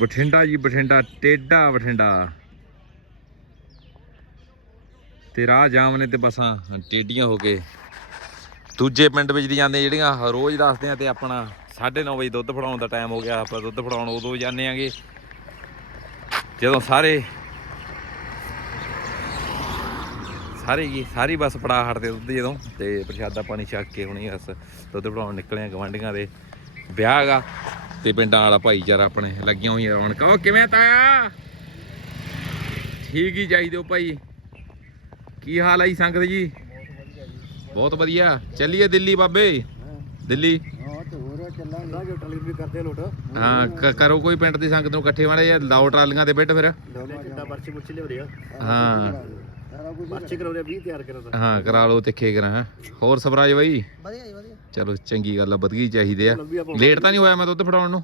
ਬਠਿੰਡਾ ਜੀ, ਬਠਿੰਡਾ ਟੇਡਾ ਬਠਿੰਡਾ। ਤੇ ਰਾਹ ਜਾਮ ਨੇ ਤੇ ਬਸਾਂ ਟੇਡੀਆਂ ਹੋ ਕੇ। ਦੂਜੇ ਪਿੰਡ ਵਿੱਚ ਦੀ ਜਾਂਦੇ ਜਿਹੜੀਆਂ ਰੋਜ਼ ਦੱਸਦੇ ਆ ਤੇ ਆਪਣਾ 9:30 ਵਜੇ ਦੁੱਧ ਫੜਾਉਣ ਦਾ ਟਾਈਮ ਹੋ ਗਿਆ, ਆਪਾਂ ਦੁੱਧ ਫੜਾਉਣ ਉਦੋਂ ਜਾਂਦੇ ਆਂਗੇ। ਜਦੋਂ ਸਾਰੇ ਸਾਰੇ ਜੀ, ਸਾਰੀ ਬੱਸ ਫੜਾ ਹਟਦੇ ਦੁੱਧ ਜਦੋਂ, ਤੇ ਪ੍ਰਸ਼ਾਦਾ ਪਾਣੀ ਛਕ ਕੇ ਹੁਣੀ ਬਸ ਦੁੱਧ ਫੜਾਉਣ ਨਿਕਲੇ ਆ ਗਵਾਂਢੀਆਂ ਦੇ। ਵਿਆਹ ਹੈਗਾ। ਤੇ ਪਿੰਡਾਂ ਵਾਲਾ ਭਾਈਚਾਰਾ ਆਪਣੇ ਲੱਗੀਆਂ ਹੋਈਆਂ ਰੌਣਕਾਂ। ਉਹ ਕਿਵੇਂ ਤਾਇਆ? ਠੀਕ ਹੀ ਚਾਹੀਦੇ ਹੋ ਭਾਈ। ਕੀ ਹਾਲ ਹੈ ਜੀ ਸੰਗਤ ਜੀ? ਬਹੁਤ ਵਧੀਆ। ਚੱਲੀਏ ਦਿੱਲੀ ਬਾਬੇ? ਦਿੱਲੀ? ਹਾਂ ਤੇ ਹੋਰ ਚੱਲਾਂਗੇ। ਜੋ ਟਲੀ ਵੀ ਕਰਦੇ ਲੋਟ। ਹਾਂ ਕ- ਕਰੋ ਕੋਈ ਪਿੰਡ ਦੀ ਸੰਗਤ ਨੂੰ ਇਕੱਠੇ ਵਾਲੇ ਜਾਂ ਲਾਓ ਟਰਾਲੀਆਂ ਤੇ ਬੈਠ ਫਿਰ। ਹਾਂ। ਪਰਚੀ ਕਰਾਉਣੇ 20 ਤਿਆਰ ਕਰਾ ਹਾਂ ਕਰਾ ਲਓ ਤਿੱਖੇ ਕਰਾਂ ਹੈਂ। ਹੋਰ ਸਵਰਾਜ ਬਾਈ? ਵਧੀਆ ਜੀ ਵਧੀਆ। ਚਲੋ ਚੰਗੀ ਗੱਲ ਆ ਵਧੀਆ ਹੀ ਚਾਹੀਦੇ ਆ। ਲੇਟ ਤਾਂ ਨਹੀਂ ਹੋਇਆ ਮੈਂ ਦੁੱਧ ਫੜਾਉਣ ਨੂੰ?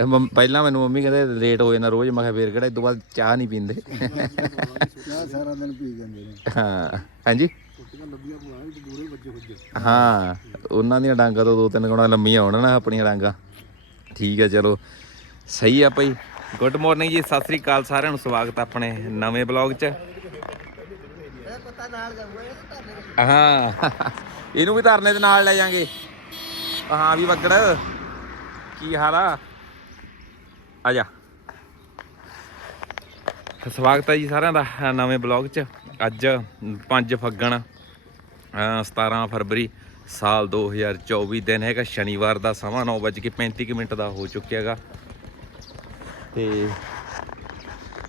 ਇਹ ਮੰਮ- ਪਹਿਲਾਂ ਮੈਨੂੰ ਮੰਮੀ ਕਹਿੰਦੇ ਲੇਟ ਹੋ ਜਾਂਦਾ ਰੋਜ਼ ਮੈਂ ਕਿਹਾ ਫੇਰ ਕਿਹੜਾ ਇਦੋਂ ਬਾਅਦ ਚਾਹ ਨਹੀਂ ਪੀਂਦੇ। ਚਾਹ ਸਾਰਾ ਦਿਨ ਪੀ ਜਾਂਦੇ ਨੇ। ਹਾਂ ਹਾਂਜੀ? ਲੱਭੀਆਂ ਤੇ ਦੂਰੇ ਹਾਂ ਉਹਨਾਂ ਦੀਆਂ ਡਾਂਗਾ ਤੋਂ ਦੋ ਤਿੰਨ ਗੁਣਾ ਲੰਮੀਆਂ ਹੋਣ ਨਾ ਆਪਣੀਆਂ ਡਾਂਗਾ। ਠੀਕ ਹੈ ਚਲੋ। ਸਹੀ ਆ ਭਾਈ। ਗੁੱਡ ਮਾਰਨਿੰਗ ਜੀ ਸਤਿ ਸ੍ਰੀ ਅਕਾਲ ਸਾਰਿਆਂ ਨੂੰ ਸਵਾਗਤ ਆ ਆਪਣੇ ਨਵੇਂ ਬਲੌਗ 'ਚ। ਨਾਲ ਹਾਂ ਇਹਨੂੰ ਵੀ ਧਰਨੇ ਦੇ ਨਾਲ ਲੈ ਜਾਾਂਗੇ। ਹਾਂ ਵੀ ਵਗੜ। ਕੀ ਹਾਲ ਆ? ਆ ਜਾ। ਸਵਾਗਤ ਹੈ ਜੀ ਸਾਰਿਆਂ ਦਾ ਨਵੇਂ ਬਲੌਗ 'ਚ। ਅੱਜ 5 ਫੱਗਣ ਅ, 17 ਫਰਵਰੀ ਸਾਲ 2024 ਦਿਨ ਹੈਗਾ। ਸ਼ਨੀਵਾਰ ਦਾ ਸਮਾਂ 9:35 ਕੁ ਮਿੰਟ ਦਾ ਹੋ ਚੁੱਕਿਆ ਹੈਗਾ। ਤੇ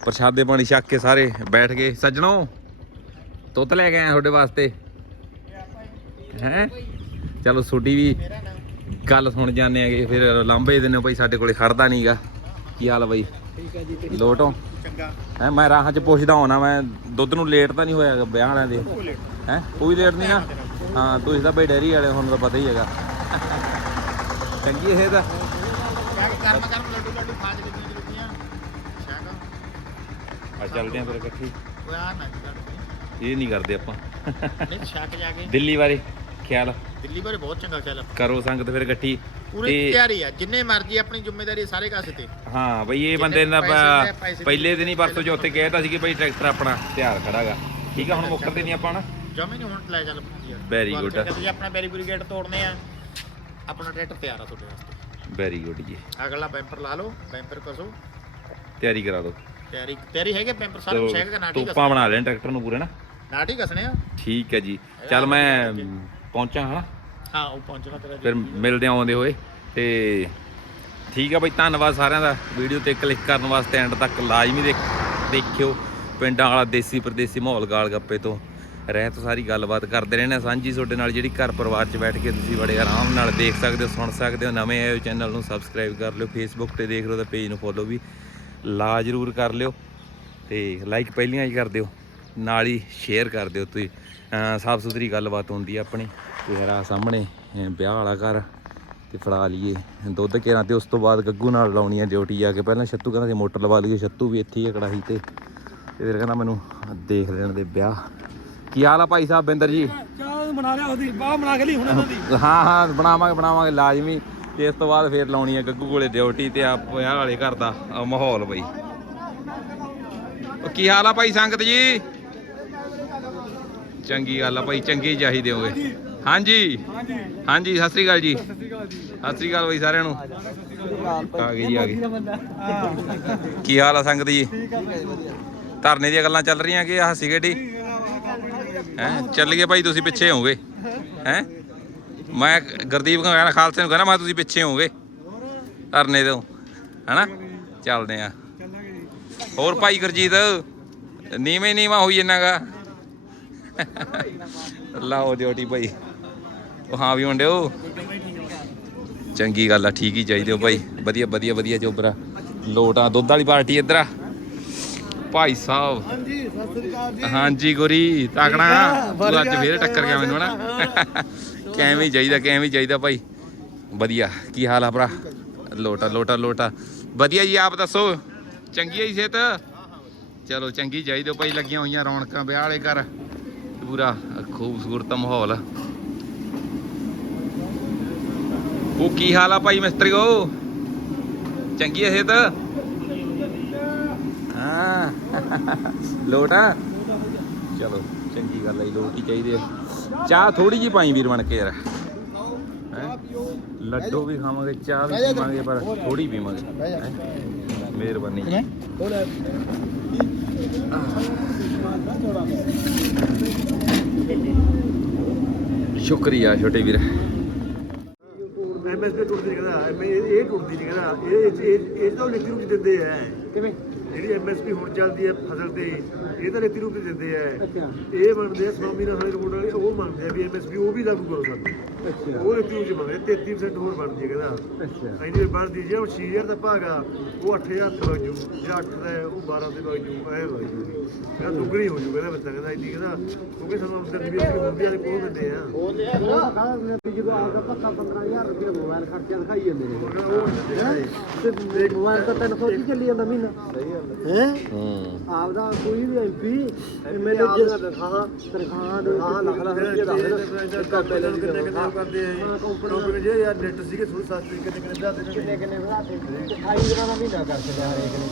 ਪ੍ਰਸ਼ਾਦੇ ਪਾਣੀ ਛੱਕ ਕੇ ਸਾਰੇ ਬੈਠ ਗਏ। ਸੱਜਣੋ ਦੁੱਧ ਲੈ ਕੇ ਆਇਆ ਤੁਹਾਡੇ ਵਾਸਤੇ। ਹੈ? ਚਲੋ ਤੁਹਾਡੀ ਵੀ ਗੱਲ ਸੁਣ ਜਾਂਦੇ ਆਗੇ ਫਿਰ ਲਾਂਬੇ ਦਿਨੇ ਭਾਈ ਸਾਡੇ ਕੋਲੇ ਖੜਦਾ ਨਹੀਂਗਾ ਕੀ ਹਾਲ ਬਾਈ? ਠੀਕ ਹੈ ਜੀ ਲੋਟੋ ਚੰਗਾ। ਹੈ ਮੈਂ ਰਾਹਾਂ 'ਚ ਪੁੱਛਦਾ ਹੋਣਾ ਮੈਂ ਦੁੱਧ ਨੂੰ ਲੇਟ ਤਾਂ ਨਹੀਂ ਹੋਇਆ ਵਿਆਹ ਵਾਲਿਆਂ ਦੇ। ਹੈ? ਕੋਈ ਲੇਟ ਨਹੀਂ ਨਾ ਹਾਂ ਤੁਸੀਂ ਤਾਂ ਬਈ ਡੈਰੀ ਵਾਲੇ ਤੁਹਾਨੂੰ ਤਾਂ ਪਤਾ ਹੀ ਹੈਗਾ। ਚੰਗੀ ਇਹ ਤਾਂ ਕਰਮ ਕਰਮ ਲੱਡੂ ਲੱਡੂ ਖਾ ਸ਼ਾਗਾ ਆ ਚੱਲਦੇ ਆਂ ਫਿਰ ਇਕੱਠੀ ਉਹ ਆ ਨਾ ਇਹ ਨਹੀਂ ਕਰਦੇ ਆਪਾਂ। ਨਹੀਂ ਛੱਕ ਜਾ ਕੇ। ਦਿੱਲੀ ਬਾਰੇ ਖਿਆਲ। ਦਿੱਲੀ ਬਾਰੇ ਬਹੁਤ ਚੰਗਾ ਖਿਆਲ ਕਰੋ ਸੰਗਤ ਫਿਰ ਇਕੱਠੀ। ਪੂਰੀ ਤਿਆਰੀ ਆ ਜਿੰਨੇ ਮਰਜ਼ੀ ਆਪਣੀ ਜ਼ਿੰਮੇਵਾਰੀ ਸਾਰੇ ਕਾਸੇ ਤੇ। ਹਾਂ ਬਈ ਇਹ ਬੰਦੇ ਨੇ ਪੈਸੇ ਆਪਾਂ ਦੇ, ਪੈਸੇ ਪਹਿਲੇ ਦਿਨ ਹੀ ਪਰਸੋਂ ਚੌਥੇ ਕਹਿਤਾ ਸੀ ਕਿ ਬਈ ਟਰੈਕਟਰ ਆਪਣਾ ਤਿਆਰ ਖੜਾਗਾ। ਠੀਕ ਆ ਹੁਣ ਮੁੱਕਰਦੇ ਨਹੀਂ ਆਪਾਂ ਨਾ। ਜਮੇ ਨਹੀਂ ਹੁਣ ਲੈ ਚੱਲ ਯਾਰ Very good. ਕਹਿੰਦੇ ਜੀ ਆਪਣਾ ਬੈਰੀ ਬ੍ਰਿਗੇਡ ਤੋੜਨੇ ਆ। ਆਪਣਾ ਟਰੈਕਟਰ ਤਿਆਰ ਆ ਤੁਹਾਡੇ ਵਾਸਤੇ। ਵੈਰੀ ਗੁੱਡ ਜੀ। ਅਗਲਾ ਬੈਂਪਰ ਲਾ ਲਓ ਬੈਂਪਰ ਕਸੋ ਤਿਆਰੀ ਕਰਾ ਦਿਓ ਤਿਆਰੀ ਤਿਆਰੀ ਹੈਗੇ ਬੈਂਪਰ ਸਾਰਾ ਕੁਛ ਹੈਗਾ ਨਾਟੀ ਤੋਪਾਂ ਬਣਾ ਲੈਣ ਟਰੈਕਟਰ ਨੂੰ ਪੂਰੇ ਨਾ? ਨਾਟੀ ਕਸਣੇ ਆ? ਠੀਕ ਹੈ ਜੀ। ਚੱਲ ਮੈਂ ਪਹੁੰਚਾਂ ਹਨਾ? ਹਾਂ ਉਹ ਪਹੁੰਚਣਾ ਤੇਰਾ ਫਿਰ ਮਿਲਦੇ ਆਉਂਦੇ ਹੋਏ। ਤੇ ਠੀਕ ਆ ਬਈ ਧੰਨਵਾਦ ਸਾਰਿਆਂ ਦਾ। ਵੀਡੀਓ ਤੇ ਕਲਿੱਕ ਕਰਨ ਵਾਸਤੇ ਐਂਡ ਤੱਕ ਲਾਜ਼ਮੀ ਦੇਖ ਦੇਖਿਓ। ਪਿੰਡਾਂ ਵਾਲਾ ਦੇਸੀ ਪਰਦੇਸੀ ਮਾਹੌਲ ਗਾਲ ਗੱਪੇ ਤੋਂ ਰਹਿਤ ਸਾਰੀ ਗੱਲਬਾਤ ਕਰਦੇ ਰਹਿੰਦੇ ਹਾਂ ਸਾਂਝੀ ਤੁਹਾਡੇ ਨਾਲ ਜਿਹੜੀ ਘਰ ਪਰਿਵਾਰ 'ਚ ਬੈਠ ਕੇ ਤੁਸੀਂ ਬੜੇ ਆਰਾਮ ਨਾਲ ਦੇਖ ਸਕਦੇ ਹੋ ਸੁਣ ਸਕਦੇ ਹੋ। ਨਵੇਂ ਆਏ ਹੋ ਚੈਨਲ ਨੂੰ ਸਬਸਕ੍ਰਾਈਬ ਕਰ ਲਿਓ। ਫੇਸਬੁੱਕ ਤੇ ਦੇਖ ਰਹੇ ਹੋ ਤਾਂ ਪੇਜ ਨੂੰ ਫੋਲੋ ਵੀ। ਲਾ ਜ਼ਰੂਰ ਕਰ ਲਿਓ ਤੇ ਲਾਈਕ ਪਹਿਲੀਆਂ ਹੀ ਕਰ ਦਿਓ ਨਾਲ ਹੀ ਸ਼ੇਅਰ ਕਰ ਦਿਓ ਤੁਸੀਂ। ਸਾਫ਼ ਸੁਥਰੀ ਗੱਲਬਾਤ ਹੁੰਦੀ ਆ ਆਪਣੀ ਤੇ ਹਰਾ ਸਾਹਮਣੇ ਵਿਆਹ ਵਾਲਾ ਘਰ ਤੇ ਫੜਾ ਲਈਏ ਦੁੱਧ ਕੇਰਾਂ ਤੇ ਉਸ ਤੋਂ ਬਾਅਦ ਗੱਗੂ ਨਾਲ ਲਾਉਣੀ ਆ ਡਿਊਟੀ ਆ ਕੇ। ਪਹਿਲਾਂ ਛੱਤੂ ਕਹਿੰਦਾ ਸੀ ਮੋਟਰ ਲਵਾ ਲਈਏ ਛੱਤੂ ਵੀ ਇੱਥੇ ਹੀ ਆ ਕੜਾਹੀ ਤੇ। ਤੇ ਫਿਰ ਕਹਿੰਦਾ ਮੈਨੂੰ ਦੇਖ ਲੈਣ ਦੇ ਵਿਆਹ। ਕੀ ਹਾਲ ਆ ਭਾਈ ਸਾਹਿਬ ਬਿੰਦਰ ਜੀ? ਚਾਹ ਬਣਾ ਲਿਆ ਉਹਦੀ ਬਾਹ ਬਣਾ ਕੇ ਲਈ ਹੁਣ ਇਹਨਾਂ ਦੀ। ਹਾਂ ਹਾਂ ਬਣਾਵਾਂਗੇ ਬਣਾਵਾਂਗੇ ਲਾਜ਼ਮੀ। ਤੇ ਇਸ ਤੋਂ ਬਾਅਦ ਫੇਰ ਲਾਉਣੀ ਆ ਗੱਗੂ ਕੋਲੇ ਡਿਊਟੀ ਤੇ ਆ ਵਿਆਹ ਵਾਲੇ ਘਰ ਦਾ ਮਾਹੌਲ ਬਈ। ਕੀ ਹਾਲ ਆ ਭਾਈ ਸੰਗਤ ਜੀ? ਚੰਗੀ ਗੱਲ ਆ ਭਾਈ ਚੰਗੀ ਚਾਹੀਦੇ ਹੋਗੇ। ਹਾਂਜੀ। ਹਾਂਜੀ। ਸਤਿ ਸ੍ਰੀ ਅਕਾਲ ਜੀ। ਸਤਿ ਸ੍ਰੀ ਅਕਾਲ ਬਾਈ ਸਾਰਿਆਂ ਨੂੰ। ਆ ਗਈ ਜੀ ਆ ਗਈ। ਕੀ ਹਾਲ ਆ ਸੰਗਤ ਜੀ? ਧਰਨੇ ਦੀਆਂ ਗੱਲਾਂ ਚੱਲ ਰਹੀਆਂ ਕਿ ਆ ਸਿਗੇਟੀ ਹੈ? ਚੱਲ ਗਏ ਭਾਈ ਤੁਸੀਂ ਪਿੱਛੇ ਹੋਗੇ ਹੈ? ਮੈਂ ਗੁਰਦੀਪ ਨੂੰ ਕਹਿੰਦਾ ਖਾਲਸੇ ਨੂੰ ਕਹਿੰਦਾ ਮੈਂ ਤੁਸੀਂ ਪਿੱਛੇ ਹੋਗੇ ਧਰਨੇ ਤੋਂ ਹੈਨਾ? ਚੱਲਦੇ ਆ। ਹੋਰ ਭਾਈ ਗੁਰਜੀਤ ਨੀਵੇਂ ਨੀਵਾ ਹੋਈ ਜਾਂਦਾਗਾ ਲਾਓ ਡਿਊਟੀ ਭਾਈ। ਉਹ ਹਾਂ ਵੀ ਮੁੰਡਿਓ। ਚੰਗੀ ਗੱਲ ਆ ਠੀਕ ਹੀ ਚਾਹੀਦੇ ਹੋ ਭਾਈ। ਵਧੀਆ ਵਧੀਆ ਵਧੀਆ ਜੋਬਰਾ ਲੋਟ ਆ ਦੁੱਧ ਵਾਲੀ ਪਾਰਟੀ ਇੱਧਰ ਆ। ਭਾਈ ਸਾਹਿਬ। ਹਾਂਜੀ ਸਤਿ ਸ੍ਰੀ ਅਕਾਲ ਜੀ। ਹਾਂਜੀ ਗੁਰੀ ਤਾਕਣਾ। ਤੂੰ ਅੱਜ ਫੇਰ ਟੱਕਰ ਗਿਆ ਮੈਨੂੰ ਹਨਾ? ਕਿਵੇਂ ਚਾਹੀਦਾ ਕਿਵੇਂ ਚਾਹੀਦਾ ਭਾਈ? ਵਧੀਆ। ਕੀ ਹਾਲ ਆ ਭਰਾ? ਲੋਟਾ ਲੋਟਾ ਲੋਟਾ। ਵਧੀਆ ਜੀ ਆਪ ਦੱਸੋ। ਚੰਗੀ ਹੈ ਸਿਹਤ? ਚਲੋ ਚੰਗੀ ਚਾਹੀਦੀ ਭਾਈ ਲੱਗੀਆਂ ਹੋਈਆਂ ਰੌਣਕਾਂ ਵਿਆਹ ਵਾਲੇ ਘਰ। ਪੂਰਾ ਖੂਬਸੂਰਤ ਮਾਹੌਲ। ਉਹ ਕੀ ਹਾਲ ਆ ਭਾਈ ਮਿਸਤਰੀਓ? ਚੰਗੀ ਹੈ ਸਿਹਤ? ਹਾਂ। ਲੋਟ? ਚਲੋ ਚੰਗੀ ਗੱਲ ਹੈ ਜੀ, ਲੋਟ ਹੀ ਚਾਹੀਦੇ ਆ। ਚਾਹ ਥੋੜੀ ਜੀ ਪਾਈ ਵੀਰ ਬਣ ਕੇ ਯਾਰ। ਹੈਂ? ਲੱਡੂ ਵੀ ਖਾਵਾਂਗੇ ਚਾਹ ਵੀ ਪੀਵਾਂਗੇ ਪਰ ਥੋੜੀ ਪੀਵਾਂਗੇ। ਹੈਂ? ਮਿਹਰਬਾਨੀ। ਸ਼ੁਕਰੀਆ ਛੋਟੇ ਵੀਰ। ਐਮਐਸਪੀ ਟੁੱਟਦੀ ਨਹੀਂ ਕਹਿੰਦਾ ਇਹ ਇਹ ਟੁੱਟਦੀ ਨਹੀਂ ਕਹਿੰਦਾ ਇਹ ਇਹ ਇਹ ਤਾਂ ਲਿਖਤੀ ਰੂਪ 'ਚ ਦਿੰਦੇ ਆ। ਕਿਵੇਂ? ਜਿਹੜੀ ਐਮਐਸਪੀ ਹੁਣ ਚੱਲਦੀ ਹੈ ਫਸਲ ਤੇ ਇਹ ਤਾਂ ਲਿਖਤੀ ਰੂਪ 'ਚ ਦਿੰਦੇ ਆ। ਅੱਛਾ। ਇਹ ਮੰਨਦੇ ਆ ਸਵਾਮੀ ਨਾਲ ਰਿਪੋਰਟ ਵਾਲੇ ਉਹ ਮੰਨਦੇ ਆ ਵੀ ਐਮਐਸਪੀ ਉਹ ਵੀ ਲਾਗੂ ਕਰੋ ਸਾਨੂੰ। ਅੱਛਾ। ਉਹ ਲਿਖਤੀ ਰੂਪ 'ਚ ਮੰਗਦੇ 33% ਹੋਰ ਬਣਦੀ ਹੈ ਕਹਿੰਦਾ। ਅੱਛਾ। ਐਨੀ ਬਣਦੀ ਜੇ ਉਹ 6000 ਦਾ ਭਾਗ ਆ ਉਹ 8000 ਦਾ ਵਜੂ ਜਾਂ 8 ਦਾ ਉਹ 12 ਦੇ ਵਜੂ ਐ ਵਜੂ ਕਹਿੰਦਾ ਦੁੱਗਣੀ ਹੋ ਜੂ ਕਹਿੰਦਾ ਬੱਚਾ ਕਹਿੰਦਾ ਇੰਨੀ ਕਹਿੰਦਾ। ਕਿਉਂਕਿ ਸਾਨੂੰ ਅੰਦਰ ਦੀ ਵੀ ਅਸੀਂ ਹੁੰਦੀ ਵਾਲੇ ਕੋਲ ਦਿੰਦੇ ਆ। ਜਦੋਂ ਆਪਦਾ ਪੱਕਾ 15000 ਰੁਪਏ ਮੋਬਾਈਲ ਖਰਚਾ ਦਿਖਾਈ ਜਾਂਦੇ ਨੇ ਉਹ ਤੇ ਮੋਬਾਈਲ ਤਾਂ 300 ਹੀ ਚੱਲੀ ਜਾਂਦਾ ਮਹੀਨਾ ਹੈ। ਹੂੰ। ਆਪਦਾ ਕੋਈ ਵੀ ਐਮਪੀ ਮੈਨੂੰ ਜਿਹੜਾ ਤਨਖਾਹ ਤਨਖਾਹ ਦੇ ਹਾਂ ਲੱਖ ਲੱਖ ਰੁਪਏ ਦਾ ਕਰਦੇ ਆ ਕੰਪਨੀ ਜੇ ਯਾਰ ਨੈਟ ਸੀਗੇ ਥੋੜੀ ਸਸਤੀ ਕਿਤੇ ਕਿਤੇ ਦਾ ਕਿੰਨੇ ਕਿੰਨੇ ਵਧਾਤੇ 28 ਦਿਨਾਂ ਦਾ ਮਹੀਨਾ ਕਰ ਛੱਡਿਆ ਹਰੇਕ ਨੇ।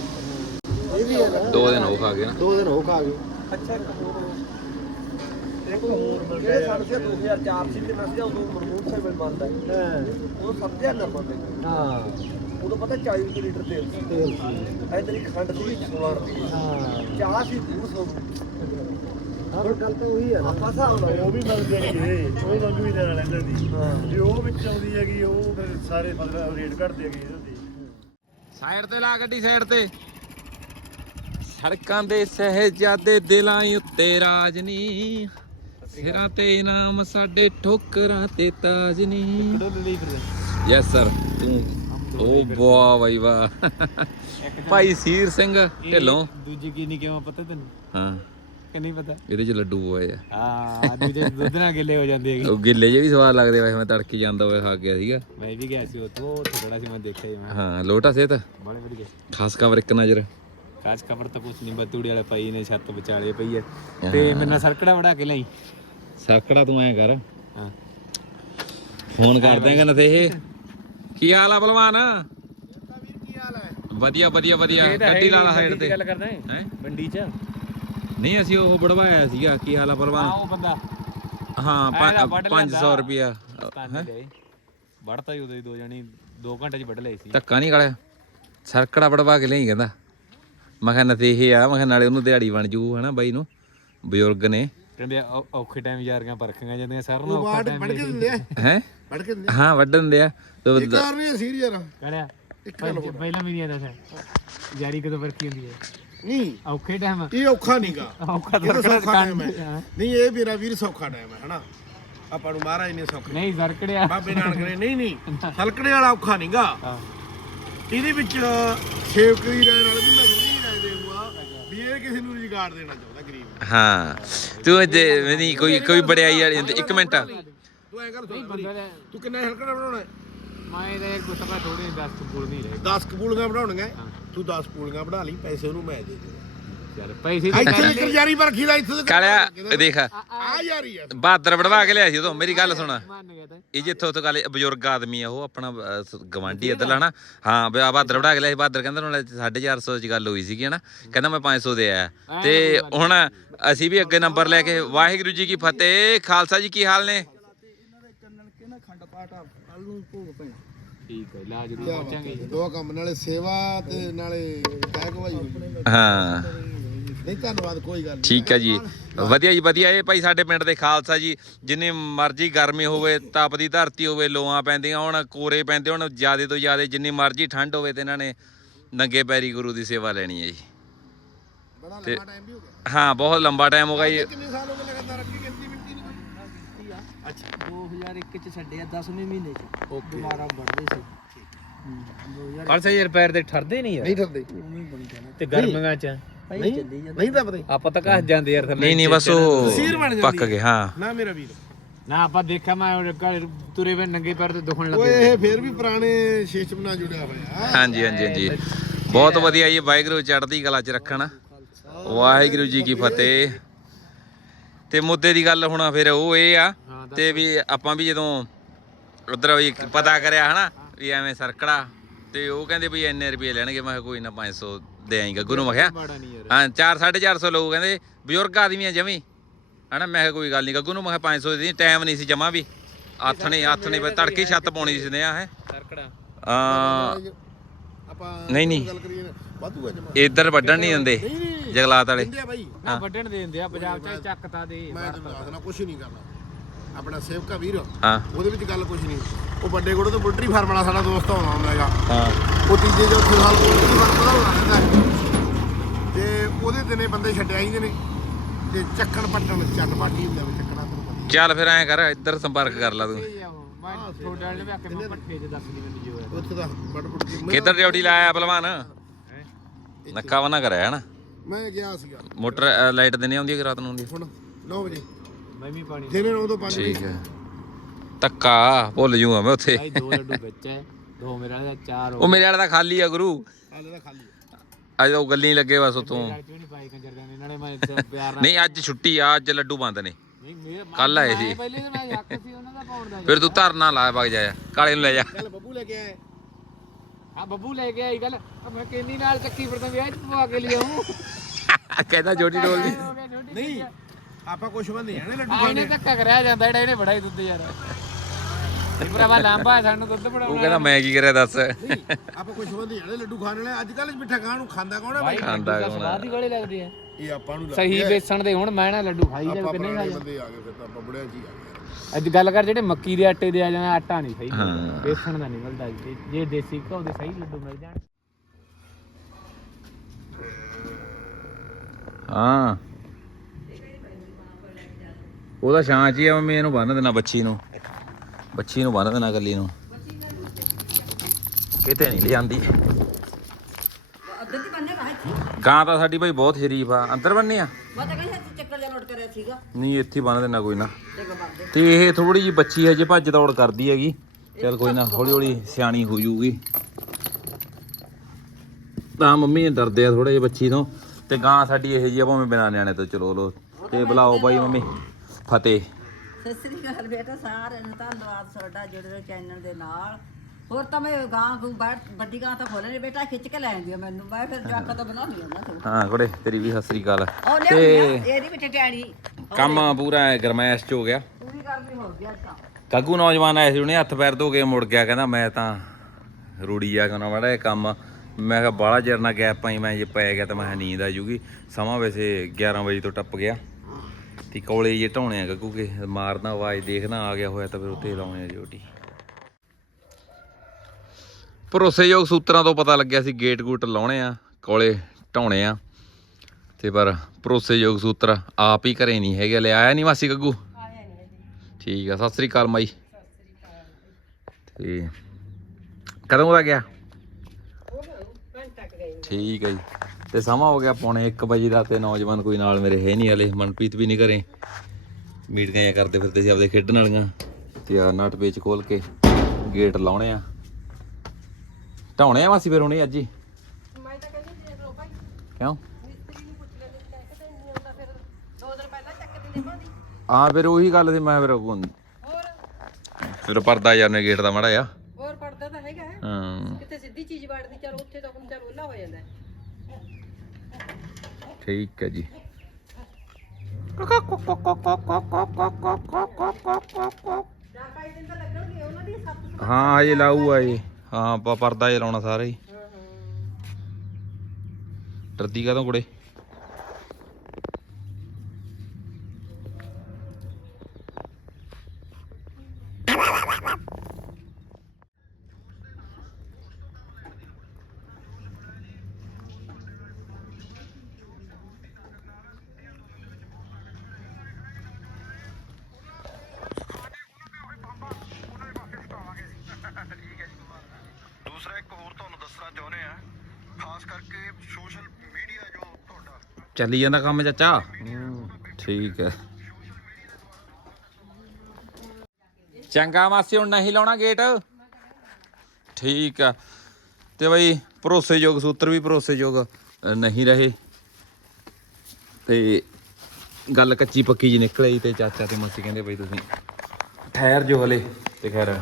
ਇਹ ਵੀ ਹੈ ਨਾ ਦੋ ਦਿਨ ਹੋ ਖਾ ਗਏ ਨਾ। ਦੋ ਦਿਨ ਹੋ ਖਾ ਗਏ ਅੱਛਾ ਇੱਕ ਹੋਰ ਇੱਕ ਹੋਰ ਮਿਲ ਜਿਹੜੇ ਸਾਡੇ ਤੇ 2004 ਸੀ ਤੇ ਨਸਦੇ ਉਦੋਂ ਮਰਮੂਦ ਸਾਹਿਬ ਬੰਦਾ ਹਾਂ। ਉਦੋਂ 7000 ਨਰਮਾ ਤੇ ਹਾਂ। ਉਦੋਂ ਪਤਾ 40 ਰੁਪਏ ਲੀਟਰ ਤੇਲ ਸੀ। ਤੇਲ ਸੀ। ਇਧਰ ਇੱਕ ਖੰਡ ਸੀ 16 ਰੁਪਏ ਹਾਂ। ਚਾਹ ਸੀ 200 ਹਾਂ ਪਰ ਗੱਲ ਤਾਂ ਉਹੀ ਹੈ ਨਾ। ਆਪਾਂ ਹਿਸਾਬ ਨਾਲ ਉਹ ਵੀ ਮੰਗਦੇ ਨੇ ਉਹ ਮੰਗ ਵੀ ਦੇਣਾ ਲੈਂਦਾ ਦੀ ਜੇ ਉਹ ਵਿੱਚ ਆਉਂਦੀ ਹੈਗੀ ਉਹ ਫਿਰ ਸਾਰੇ ਮਤਲਬ ਰੇਟ ਘਟਦੇ ਹੈਗੇ ਇਹਨਾਂ ਦੀ। ਸਾਈਡ ਤੇ ਲਾ ਗੱਡੀ ਸਾਈਡ ਤੇ। ਸੜਕਾਂ ਦੇ ਸਹਿਜਾਦੇ ਦਿਲਾਂ ਉੱਤੇ ਰਾਜ ਸਿਰਾਂ ਤੇ ਇਨਾਮ ਸਾਡੇ ਠੋਕਰਾਂ ਤੇ ਤਾਜ ਨੀ। ਯੈਸ ਸਰ ਤੂੰ ਉਹ ਵਾਹ ਬਾਈ ਵਾਹ ਭਾਈ ਸੀਰ ਸਿੰਘ ਢਿੱਲੋਂ। ਦੂਜੀ ਕੀ ਨਹੀਂ ਕਿਉਂ ਪਤਾ ਤੈਨੂੰ? ਹਾਂ। ਕਿ ਨਹੀਂ ਪਤਾ? ਇਹਦੇ ਚ ਲੱਡੂ ਹੋਏ ਆ। ਹਾਂ ਦੂਜੇ ਦੁੱਧ ਨਾਲ ਗਿੱਲੇ ਹੋ ਜਾਂਦੇ ਹੈਗੇ। ਉਹ ਗਿੱਲੇ ਜੇ ਵੀ ਸਵਾਦ ਲੱਗਦੇ ਵੈਸੇ ਮੈਂ ਤੜਕੀ ਜਾਂਦਾ ਹੋਇਆ ਖਾ ਗਿਆ ਸੀਗਾ। ਮੈਂ ਵੀ ਗਿਆ ਸੀ ਉੱਥੋਂ ਥੋੜਾ ਸੀ ਮੈਂ ਦੇਖਿਆ ਹੀ ਮੈਂ ਹਾਂ ਲੋਟਾ ਸਿਹਤ। ਬੜੇ ਵਧੀਆ ਖਾਸ ਕਵਰ ਇੱਕ ਨਜ਼ਰ। ਕਾਜ ਕਬਰ ਤਾਂ ਕੁਛ ਨਹੀਂ ਬਤੂੜੀ ਵਾਲੇ ਪਈ ਨੇ ਛੱਤ ਵਿਚਾਲੇ ਪਈ ਹੈ। ਤੇ ਮੈਨਾਂ ਸਰਕੜਾ ਵੜਾ ਕੇ ਲਈ। ਸਾਕੜਾ ਤੂੰ ਐ ਕਰ। ਹਾਂ। ਫੋਨ ਕਰ ਦੇਂਗਾ ਨਾ ਤੇ ਇਹ। ਕੀ ਹਾਲ ਆ ਭਲਵਾਨ ਵਧੀਆ ਵਧੀਆ ਵਧੀਆ। ਗੱਡੀ ਲਾ ਲਾ ਸਾਈਡ ਤੇ। ਗੱਲ ਕਰਦਾ ਹੈ। ਹੈਂ? ਮੰਡੀ ਚ। ਨਹੀਂ ਅਸੀਂ ਉਹ ਬੜਵਾਇਆ ਸੀਗਾ। ਕੀ ਹਾਲ ਆ ਹਾਂ ਭਲਵਾਨ ਉਹ ਬੰਦਾ। ਹਾਂ ਐਂ ਵੱਢ 500 ਲਿਆਂਦਾ। ਰੁਪਿਆ ਵੜਤਾ ਹੀ? ਉਦੋਂ ਹੀ ਦੋ ਜਣੀ 2 ਘੰਟੇ ਚ ਵੱਢ ਲਏ ਸੀ। ਧੱਕਾ ਨਹੀਂ ਗਲਿਆ ਸਰਕੜਾ ਬੜਵਾ ਕੇ ਲਈ ਕਹਿੰਦਾ। ਮੈਂ ਕਿਹਾ ਨਤੇ ਇਹ ਆ ਮੈਂ ਕਿਹਾ ਨਾਲੇ ਉਹਨੂੰ ਦਿਹਾੜੀ ਬਣ ਜੂ ਹਨਾ ਬਾਈ ਨੂੰ। ਬਜ਼ੁਰਗ ਨੇ। ਕਹਿੰਦੇ ਔਖੇ ਟਾਈਮ ਯਾਰੀਆਂ ਪਰਖੀਆਂ ਜਾਂਦੀਆਂ ਸਰ ਨੂੰ ਔਖਾ ਟਾਈਮ ਹੈ? ਪੜ ਕੇ ਦਿੰਦੇ ਹਾਂ ਵੱਢਣ ਦੇ ਆ ਤੇ ਉਹ- ਕਰ ਰਹੇ ਸੀਰ ਯਾਰ ਪਹਿਲਾਂ ਮੇਰੀ ਆਦਾ ਸਰ। ਜਾਰੀ ਕਦੋਂ ਵਰਕੀ ਹੁੰਦੀ ਹੈ? ਨਹੀਂ। ਔਖੇ ਟਾਈਮ ਇਹ ਔਖਾ ਨਹੀਂਗਾ ਔਖਾ ਇਹ ਤਾਂ ਸੌਖਾ ਟਾਈਮ ਹੈ। ਨਹੀਂ ਇਹ ਮੇਰਾ ਵੀਰ ਸੌਖਾ ਟਾਈਮ ਹੈ ਹਨਾ? ਆਪਾਂ ਨੂੰ ਮਹਾਰਾਜ ਨੇ ਸੌਖਾ ਨਹੀਂ ਜ਼ਰਕੜਿਆ ਬਾਬੇ ਨਾਨਕ ਨੇ। ਨਹੀਂ ਨਹੀਂ। ਹਲਕੜੇ ਵਾਲਾ ਔਖਾ ਨਹੀਂਗਾ ਹਾਂ। ਇਹਦੇ ਵਿੱਚ ਸੇਵਕ ਦੀ ਰਹਿਣ ਵਾਲੇ ਵੀ ਮੈਂ ਥੋੜੀ ਰਾਏ ਦੇਊਗਾ ਵੀ ਇਹ ਕਿਸੇ ਨੂੰ ਰੁਜ਼ਗਾਰ ਦੇਣਾ ਚਾਹੁੰਦਾ ਗਰੀਬ ਨੂੰ। ਹਾਂ। ਤੂੰ ਜੇ ਨਹੀਂ ਕੋਈ ਕੋਈ ਬੜਿਆਈ ਵਾਲੀ ਇੱਕ ਮਿੰਟ। ਤੂੰ ਐਂ ਕਰ ਸੁਣ ਮੇਰੀ। ਬੰਦਾ ਤੂੰ ਕਿੰਨਾ ਹਲਕੜਾ ਬਣਾਉਣਾ ਹੈ? ਮੈਂ ਇਹਦਾ ਯਾਰ ਕੁਛ ਤਾਂ ਥੋੜੇ 10 ਕਪੂਰ ਨਹੀਂ ਰਹੇ। 10 ਕਪੂਲੀਆਂ ਬਣਾਉਣੀਆਂ ਹੈ। ਤੂੰ 10 ਕਪੂਲੀਆਂ ਬਣਾ ਲਈ ਪੈਸੇ ਉਹਨੂੰ ਮੈਂ ਦੇ ਦੇ ਯਾਰ ਪੈਸੇ ਤਾਂ ਇੱਥੇ ਇੱਕ ਜਾਰੀ ਪਰਖੀ ਦਾ ਇੱਥੇ ਕਾਲਿਆ ਦੇਖ। ਆ ਯਾਰੀ ਆ। ਬਹਾਦਰ ਵੜਵਾ ਕੇ ਲਿਆ ਸੀ ਉਦੋਂ ਮੇਰੀ ਗੱਲ ਸੁਣ। ਮੰਨ ਗਿਆ ਤਾਂ। ਇਹ ਜਿੱਥੋਂ ਉੱਥੋਂ ਗੱਲ ਬਜ਼ੁਰਗ ਆਦਮੀ ਆ ਉਹ ਆਪਣਾ ਗਵਾਂਢੀ ਇੱਧਰ ਹਨਾ ਹਾਂ ਵੀ ਆ ਬਹਾਦਰ ਵੜਾ ਕੇ ਲਿਆ ਸੀ ਬਹਾਦਰ ਕਹਿੰਦਾ ਹੁਣ 450 ਚ ਗੱਲ ਹੋਈ ਸੀਗੀ ਹਨਾ? ਕਹਿੰਦਾ ਮੈਂ 500 ਦੇ ਆਇਆ। ਤੇ ਹੁਣ ਅਸੀਂ ਵੀ ਅੱਗੇ ਨੰਬਰ ਲੈ ਕੇ ਵਾਹਿਗੁਰੂ ਜੀ ਕੀ ਫਤਿਹ ਖਾਲਸਾ ਜੀ ਕੀ ਹਾਲ ਨੇ? ਠੀਕ ਹੈ ਲਾ ਜਦੋਂ ਪਹੁੰਚਾਂਗੇ ਦੋ ਕੰਮ ਨਾਲੇ ਸੇਵਾ ਤੇ ਨਾਲੇ ਕਹਿ ਕਵਾਈ ਹਾਂ। ਨਹੀਂ ਧੰਨਵਾਦ ਕੋਈ ਗੱਲ ਠੀਕ ਹੈ ਜੀ। ਵਧੀਆ ਜੀ ਵਧੀਆ। ਇਹ ਭਾਈ ਸਾਡੇ ਪਿੰਡ ਦੇ ਖਾਲਸਾ ਜੀ ਜਿੰਨੀ ਮਰਜ਼ੀ ਗਰਮੀ ਹੋਵੇ ਤਪਦੀ ਧਰਤੀ ਹੋਵੇ ਲੋਆਂ ਪੈਂਦੀਆਂ ਹੁਣ ਕੋਰੇ ਪੈਂਦੇ ਹੁਣ ਜਿਆਦੇ ਤੋਂ ਜਿਆਦੇ ਜਿੰਨੀ ਮਰਜ਼ੀ ਠੰਡ ਹੋਵੇ ਤੇ ਇਹਨਾਂ ਨੇ ਨੰਗੇ ਪੈਰੀ ਗੁਰੂ ਦੀ ਸੇਵਾ ਲੈਣੀ ਹੈ ਜੀ। ਬੜਾ ਤੇ- ਲੰਮਾ ਟਾਈਮ ਵੀ ਹੋ ਗਿਆ। ਹਾਂ ਬਹੁਤ ਲੰਬਾ ਟਾਈਮ ਹੋ ਗਿਆ ਜੀ। ਕਿੰਨੇ ਸਾਲ ਹੋ ਗਏ ਲਗਾਤਾਰ ਅੱਗੇ ਗਿਣਤੀ ਮਿੰਤੀ ਨਹੀਂ ਅੱਛਾ 2001 ਚ ਛੱਡਿਆ 10ਵੇਂ ਮਹੀਨੇ ਚ। ਓਕੇ ਦੁਬਾਰਾ ਵੱਢਦੇ ਸੀ। ਖਾਲਸਾ ਯਾਰ ਪੈਰ ਦੇ ਠਰਦੇ ਨਹੀਂ ਯਾਰ। ਨਹੀਂ ਠਰਦੇ। ਉਵੇਂ ਹੀ ਬਣੀ ਜਾਣਾ। ਤੇ ਗਰਮੀਆਂ ਚ? ਭਾਈ ਚੱਲੀ ਜਾਂਦਾ। ਨਹੀਂ ਤਾਂ ਪਤਾ ਆਪਾਂ ਤਾਂ ਘਸ ਜਾਂਦੇ ਯਾਰ ਥੱਲੇ। ਨਹੀਂ ਨਹੀਂ ਬਸ ਉਹ ਤਸੀਰ ਬਣ ਜਾਂਦੀ ਪੱਕ ਗਏ ਹਾਂ। ਨਾ ਮੇਰਾ ਵੀਰ। ਨਾ ਆਪਾਂ ਦੇਖਿਆ ਮੈਂ ਉਹ ਘਰ ਤੁਰੇ ਵੇ ਨੰਗੇ ਪੈਰ ਤੇ ਦੁਖਣ ਓਏ ਲੱਗੇ ਇਹ ਫੇਰ ਵੀ ਪੁਰਾਣੇ ਸਿਸਟਮ ਨਾਲ ਜੁੜਿਆ ਹੋਇਆ। ਹਾਂਜੀ ਹਾਂਜੀ ਹਾਂਜੀ। ਬਹੁਤ ਵਧੀਆ ਜੀ ਵਾਹਿਗੁਰੂ ਚੜ੍ਹਦੀ ਕਲਾ 'ਚ ਰੱਖਣ। ਵਾਹਿਗੁਰੂ ਜੀ ਕੀ ਫਤਿਹ। ਤੇ ਮੁੱਦੇ ਦੀ ਗੱਲ ਹੁਣ ਫਿਰ ਉਹ ਇਹ ਆ ਹਾਂ, ਤੇ ਵੀ ਆਪਾਂ ਵੀ ਜਦੋਂ ਉਧਰ ਵੀ ਪਤਾ ਕਰਿਆ ਹਨਾ ਵੀ ਐਵੇਂ ਸਰਕੜਾ ਤੇ ਉਹ ਕਹਿੰਦੇ ਵੀ ਇੰਨੇ ਰੁਪਏ ਲੈਣਗੇ ਮੈਂ ਕਿਹਾ ਕੋਈ ਨਾ 500 ਦੇ ਆਈ ਗੱਗੂ ਨੂੰ ਮੈਂ ਕਿਹਾ। ਨਹੀਂ ਹਾਂ 4 450 ਲੋਕ ਕਹਿੰਦੇ ਬਜ਼ੁਰਗ ਆਦਮੀ ਆ ਜਮੀ। ਹਨਾ ਮੈਂ ਕਿਹਾ ਕੋਈ ਗੱਲ ਨਹੀਂ ਗੱਗੂ ਨੂੰ ਮੈਂ ਕਿਹਾ 500 ਦੀ ਟਾਈਮ ਨਹੀਂ ਸੀ ਜਮਾ ਵੀ। ਹੱਥ ਨੇ ਹੱਥ ਨੇ ਬਸ ਤੜਕੇ ਛੱਤ ਪਾਉਣੀ ਸੀ ਨੇ ਆ ਹੈ। ਸਰਕੜਾ ਆ ਆਪਾਂ ਨਹੀਂ ਨਹੀਂ। ਇੱਧਰ ਵੱਢਣ ਨਹੀਂ ਦਿੰਦੇ ਨਹੀਂ ਨਹੀਂ। ਜਗਲਾਤ ਵਾਲੇ। ਨਾ ਵੱਢਣ ਦੇ ਦਿੰਦੇ ਆ ਪੰਜਾਬ ਚ ਚੱਕਤਾ ਦੇ ਮੈਂ ਦੱਸਣਾ ਕੁਝ ਨਹੀਂ ਕਰਨਾ। ਆਪਣਾ ਸੇਵਕਾ ਵੀਰ ਹਾਂ। ਉਹਦੇ ਵਿੱਚ ਗੱਲ ਕੁਝ ਨਹੀਂ। ਉਹ ਵੱਡੇ ਕੋਲੋਂ ਤੋਂ ਬੁਲਟਰੀ ਫਾਰਮ ਵਾਲਾ ਸਾਡਾ ਦੋਸਤ ਆਉਂਦਾ ਹੁੰਦਾ ਹੈਗਾ। ਹਾਂ। ਉਹ ਤੀਜੇ ਚੌਥੇ ਸਾਲ ਬੁਲਟਰੀ ਫਾਰਮ ਵਧਾਉਣਾ ਰਹਿੰਦਾ ਹੈ। ਤੇ ਉਹਦੇ ਦਿਨੇ ਬੰਦੇ ਛੱਡਿਆ ਹੀ ਨੇ। ਤੇ ਚੱਕਣ ਪੱਟਣ ਚੱਟ ਪਾਟੀ ਹੁੰਦਾ ਵੀ ਚੱਕਣਾ ਤੈਨੂੰ ਚੱਲ ਫਿਰ ਐਂ ਕਰ ਇੱਧਰ ਸੰਪਰਕ ਕਰ ਲਾ ਤੂੰ। ਨੇ ਜੋ ਹੈ। ਦਾ ਕਿੱਧਰ ਡਿਊਟੀ ਲਾਇਆ ਪਹਿਲਵਾਨ? ਨੱਕਾ ਵਾ ਨਾ ਕਰਿਆ ਹਨਾ? ਮੈਂ ਗਿਆ ਸੀਗਾ। ਮੋਟਰ ਲਾਈਟ ਦਿਨੇ ਆਉਂਦੀ ਹੈ ਕਿ ਰਾਤ ਨੂੰ ਆਉਂਦੀ? ਹੈ ਹੁਣ 9 ਵਜੇ। ਮੈਂ ਵੀ ਪਾਣੀ ਦਿਨੇ 9 ਤੋਂ 5 ਵਜੇ ਠੀਕ ਹੈ। ਤੱਕਾ ਭੁੱਲ ਜੂਗਾ ਮੈਂ ਉੱਥੇ। ਭਾਈ ਦੋ ਲੱਡੂ ਵਿੱਚ ਹੈ ਦੋ ਮੇਰੇ ਵਾਲੇ ਦਾ ਚਾਰ ਉਹ ਮੇਰੇ ਵਾਲਾ ਤਾਂ ਖਾਲੀ ਆ ਗੁਰੂ। ਹਾਲੇ ਤਾਂ ਖਾਲੀ ਹੈ। ਅੱਜ ਉਹ ਗੱਲੀ ਲੱਗੇ ਬਸ ਉਤੋਂ ਨਹੀਂ ਪਾਈ ਕੰਜਰ ਦੇ? ਨਾਲੇ ਮੈਂ ਇੱਥੇ ਪਿਆਰ ਨਾਲ ਨਹੀਂ ਅੱਜ ਛੁੱਟੀ ਆ ਅੱਜ ਲੱਡੂ ਬੰਦ ਨੇ। ਨਹੀਂ ਮੇਰੇ ਕੱਲ੍ਹ ਆਏ ਸੀ। ਪਹਿਲੇ ਤਾਂ ਮੈਂ ਹੱਕ ਸੀ ਉਹਨਾਂ ਦਾ ਪਾਉਣ ਦਾ ਫਿਰ ਤੂੰ ਧਰਨਾ ਲਾ ਵਗ ਜਾਇਆ ਕਾਲੇ ਨੂੰ ਲੈ ਜਾ। ਚੱਲ ਬੱਬੂ ਲੈ ਕੇ ਆਏ ਆ ਬੱਬੂ ਲੈ ਕੇ ਆਈ ਗੱਲ। ਮੈਂ ਕਿੰਨੀ ਨਾਲ ਚੱਕੀ ਫਿਰਦਾ ਵਿਆਹ ਚ ਪਵਾ ਕੇ ਲਿਆਉਂ ਕਹਿੰਦਾ ਜੋੜੀ ਡੋਲ ਦੀ। ਨਹੀਂ ਆਪਾਂ ਕੁਛ ਬੰਦੇ ਆ ਨਾ ਲੱਡੂ ਆ ਇਹਨੇ ਧੱਕਾ ਕਰਿਆ ਜਾਂਦਾ ਜਿਹੜਾ ਇਹਨੇ ਬੜਾ ਹੀ ਦੁੱਧ ਯਾਰ। ਇਹ ਭਰਾਵਾ ਲਾਂਬਾ ਹੈ ਸਾਨੂੰ ਦੁੱਧ ਉਹ ਬਣਾਉਣਾ ਕਹਿੰਦਾ ਮੈਂ ਕੀ ਕਰਿਆ ਦੱਸ। ਨਹੀਂ ਆਪਾਂ ਕੁਛ ਬੰਦੇ ਆ ਨਾ ਲੱਡੂ ਖਾਣ ਵਾਲੇ। ਅੱਜ ਕੱਲ੍ਹ ਮਿੱਠਾ ਖਾਣ ਨੂੰ ਖਾਂਦਾ ਕੌਣ ਹੈ ਬਾਈ? ਖਾਂਦਾ ਕੌਣ? ਸਵਾਦ ਹੀ ਬੜੇ ਲੱਗਦੇ ਆ। ਇਹ ਆਪਾਂ ਨੂੰ ਸਹੀ ਵੇਸਣ ਦੇ ਹੁਣ ਮੈਂ ਨਾ ਲੱਡੂ ਖਾਈ ਜਾਵੇ ਆਪਾਂ ਕਿ ਨਹੀਂ ਖਾਈ ਬੰਦੇ ਆ ਗਏ ਫਿਰ ਤਾਂ ਆਪਾਂ ਬੁੜਿਆਂ ਜੀ ਆ ਗਏ। ਅੱਜ ਗੱਲ ਕਰ ਜਿਹੜੇ ਮੱਕੀ ਦੇ ਆਟੇ ਦੇ ਆ ਜਾਣਾ ਆਟਾ ਨਹੀਂ ਸਹੀ ਹਾਂ। ਵੇਸਣ ਦਾ ਨਹੀਂ ਮਿਲਦਾ ਜੇ- ਜੇ ਦੇਸੀ ਘਿਓ ਦੇ ਸਹੀ ਲੱਡੂ ਮਿਲ ਜਾਣ। ਹਾਂ। ਉਹਦਾ ਛਾਂ ਚ ਹੀ ਆ ਮੰਮੀ, ਇਹਨੂੰ ਬੰਨ ਦੇਣਾ ਬੱਚੀ ਨੂੰ। ਬੱਚੀ ਨੂੰ ਬੰਨ ਦੇਣਾ ਗੱਲੀ ਨੂੰ। ਕਿਤੇ ਨਹੀਂ ਲਿਆਂਦੀ। ਗਾਂ ਤਾਂ ਸਾਡੀ ਭਾਈ ਬਹੁਤ ਸ਼ਰੀਫ ਆ। ਅੰਦਰ ਬੰਨੇ ਆ? ਨਹੀਂ, ਇੱਥੇ ਹੀ ਬੰਨ ਦੇਣਾ ਕੋਈ ਨਾ। ਤੇ ਇਹ ਥੋੜੀ ਜੀ ਬੱਚੀ ਹੈ ਜੇ ਭੱਜ ਦੌੜ ਕਰਦੀ ਹੈਗੀ। ਚਲ ਕੋਈ ਨਾ ਹੌਲੀ ਹੌਲੀ ਸਿਆਣੀ ਹੋ ਜਾਊਗੀ। ਤਾਂ ਮੰਮੀ ਡਰਦੇ ਆ ਥੋੜੇ ਜਿਹੇ ਬੱਚੀ ਤੋਂ। ਤੇ ਗਾਂ ਸਾਡੀ ਇਹ ਜੀ ਆ, ਭਾਵੇਂ ਬਿਨਾਂ ਨਿਆਣੇ ਤੋਂ ਚਲੋ ਲੋ ਤੇ ਬੁਲਾਓ ਬਾਈ ਮੰਮੀ। ਫਤਿਹ। ਸਤਿ ਸ੍ਰੀ ਅਕਾਲ ਬੇਟਾ ਸਾਰਿਆਂ ਨੂੰ ਧੰਨਵਾਦ ਤੁਹਾਡਾ ਜੁੜੇ ਰਹੋ ਚੈਨਲ ਦੇ ਨਾਲ। ਹੋਰ ਤਾਂ ਮੈਂ ਗਾਂ ਗੂ ਵੱਡੀ ਗਾਂ ਤਾਂ ਖੋਲੇ ਨਹੀਂ ਬੇਟਾ ਖਿੱਚ ਕੇ ਲੈ ਆਂਦੀ ਆ ਮੈਨੂੰ ਮੈਂ ਫਿਰ ਜਵਾਕਾਂ ਤੋਂ ਬਣਾਉਣੀ ਉਹਨਾਂ ਤੋਂ। ਹਾਂ ਕੁੜੇ ਤੇਰੀ ਵੀ ਸਤਿ ਸ੍ਰੀ ਅਕਾਲ। ਉਹ ਲਿਆ ਤੇ ਇਹਦੀ ਵੀ ਟਟਿਆਣੀ ਕੰਮ ਪੂਰਾ ਗਰਮੈਸ਼ ਚ ਹੋ ਗਿਆ। ਪੂਰੀ ਕਰਨੀ ਹੋ ਗਿਆ ਤਾਂ। ਕਾਗੂ ਨੌਜਵਾਨ ਆਏ ਸੀ ਉਹਨੇ ਹੱਥ ਪੈਰ ਧੋ ਕੇ ਮੁੜ ਗਿਆ ਕਹਿੰਦਾ ਮੈਂ ਤਾਂ ਰੂੜੀ ਆ ਕਹਿੰਦਾ ਮਾੜਾ ਇਹ ਕੰਮ। ਮੈਂ ਕਿਹਾ ਬਾਹਲਾ ਚਿਰ ਨਾਲ ਗੈਪ ਪਾਈ ਮੈਂ ਜੇ ਪੈ ਗਿਆ ਤਾਂ ਮੈਂ ਕਿਹਾ ਨੀਂਦ ਆ ਜੂਗੀ। ਸਮਾਂ ਵੈਸੇ 11 ਵਜੇ ਤੋਂ ਟੱਪ ਗਿਆ। ਤੇ ਕੋਲੇ ਜੇ ਢਾਉਣੇ ਆ ਗੱਗੂ ਕੇ ਮਾਰਨਾ ਆਵਾਜ਼ ਦੇਖਣਾ ਆ ਗਿਆ ਹੋਇਆ ਤਾਂ ਫਿਰ ਉੱਥੇ ਲਾਉਣੇ ਆ ਡਿਊਟੀ। ਭਰੋਸੇਯੋਗ ਸੂਤਰਾਂ ਤੋਂ ਪਤਾ ਲੱਗਿਆ ਸੀ ਗੇਟ ਗੂਟ ਲਾਉਣੇ ਆ ਕੋਲੇ ਢਾਉਣੇ ਆ। ਤੇ ਪਰ ਭਰੋਸੇਯੋਗ ਸੂਤਰ ਆਪ ਹੀ ਘਰੇ ਨਹੀਂ ਹੈਗੇ ਲੈ ਆਇਆ ਨਹੀਂ ਮਾਸੀ ਗੱਗੂ? ਠੀਕ ਆ ਸਤਿ ਸ੍ਰੀ ਅਕਾਲ ਮਾਈ। ਤੇ ਕਦੋਂ ਦਾ ਗਿਆ? ਠੀਕ ਹੈ ਜੀ। ਤੇ ਸਮਾਂ ਹੋ ਗਿਆ ਪੌਣੇ 1 ਵਜੇ ਦਾ ਤੇ ਨੌਜਵਾਨ ਕੋਈ ਨਾਲ ਮੇਰੇ ਹੈ ਨਹੀਂ ਹਲੇ ਮਨਪ੍ਰੀਤ ਵੀ ਨਹੀਂ ਘਰੇ। ਮੀਟਿੰਗਾਂ ਜਿਹਾ ਕਰਦੇ ਫਿਰਦੇ ਸੀ ਆਪਦੇ ਖੇਡਣ ਵਾਲੀਆਂ। ਤੇ ਆ ਨਟ ਵੇਚ ਖੋਲ ਕੇ ਗੇਟ ਲਾਉਣੇ ਆ। ਢਾਉਣੇ ਆ ਵਾਸੀ ਫਿਰ ਹੁਣੇ ਅੱਜ ਹੀ? ਕਿਉਂ? ਹਾਂ ਫਿਰ। ਉਹੀ ਗੱਲ ਸੀ ਮੈਂ ਫਿਰ ਫਿਰ ਪਰਦਾ ਯਾਰ ਨੇ ਗੇਟ ਦਾ ਮੜਾ ਆ ਹੋਰ ਪੜਦਾ ਤਾਂ ਹੈਗਾ ਹੈ। ਹਾਂ ਕਿਤੇ ਸਿੱਧੀ ਚੀਜ਼ ਵੜਦੀ ਚਲ ਉੱਥੇ ਤਾਂ ਹੁਣ ਚੱਲ ਉਹਲਾ ਹੋ ਜਾਂਦਾ ਹੈ। ਠੀਕ ਹੈ ਜੀ। ਹਾਂ ਇਹ ਲਾਊਗਾ ਇਹ। ਹਾਂ ਪਰਦਾ ਇਹ ਲਾਉਣਾ ਸਾਰਾ ਹੀ। ਡਰਦੀ ਕਾ ਕੁੜੇ ਦੂਸਰਾ ਇੱਕ ਹੋਰ ਤੁਹਾਨੂੰ ਦੱਸਣਾ ਚਾਹੁੰਦੇ ਆ ਖਾਸ ਕਰਕੇ ਸੋਸ਼ਲ ਮੀਡੀਆ ਜੋ ਤੁਹਾਡਾ ਚੱਲੀ ਜਾਂਦਾ ਕੰਮ ਚਾਚਾ। ਠੀਕ ਹੈ। ਚੰਗਾ ਮਾਸੀ ਹੁਣ ਨਹੀਂ ਲਾਉਣਾ ਗੇਟ? ਠੀਕ ਆ। ਤੇ ਬਈ ਭਰੋਸੇਯੋਗ ਸੂਤਰ ਵੀ ਭਰੋਸੇਯੋਗ ਨਹੀਂ ਰਹੇ। ਤੇ ਗੱਲ ਕੱਚੀ ਪੱਕੀ ਜੀ ਨਿਕਲ ਆਈ ਤੇ ਚਾਚਾ ਤੇ ਮਾਸੀ ਕਹਿੰਦੇ ਬਈ ਤੁਸੀਂ ਠਹਿਰ ਜੋ ਹਲੇ। ਤੇ ਖੈਰ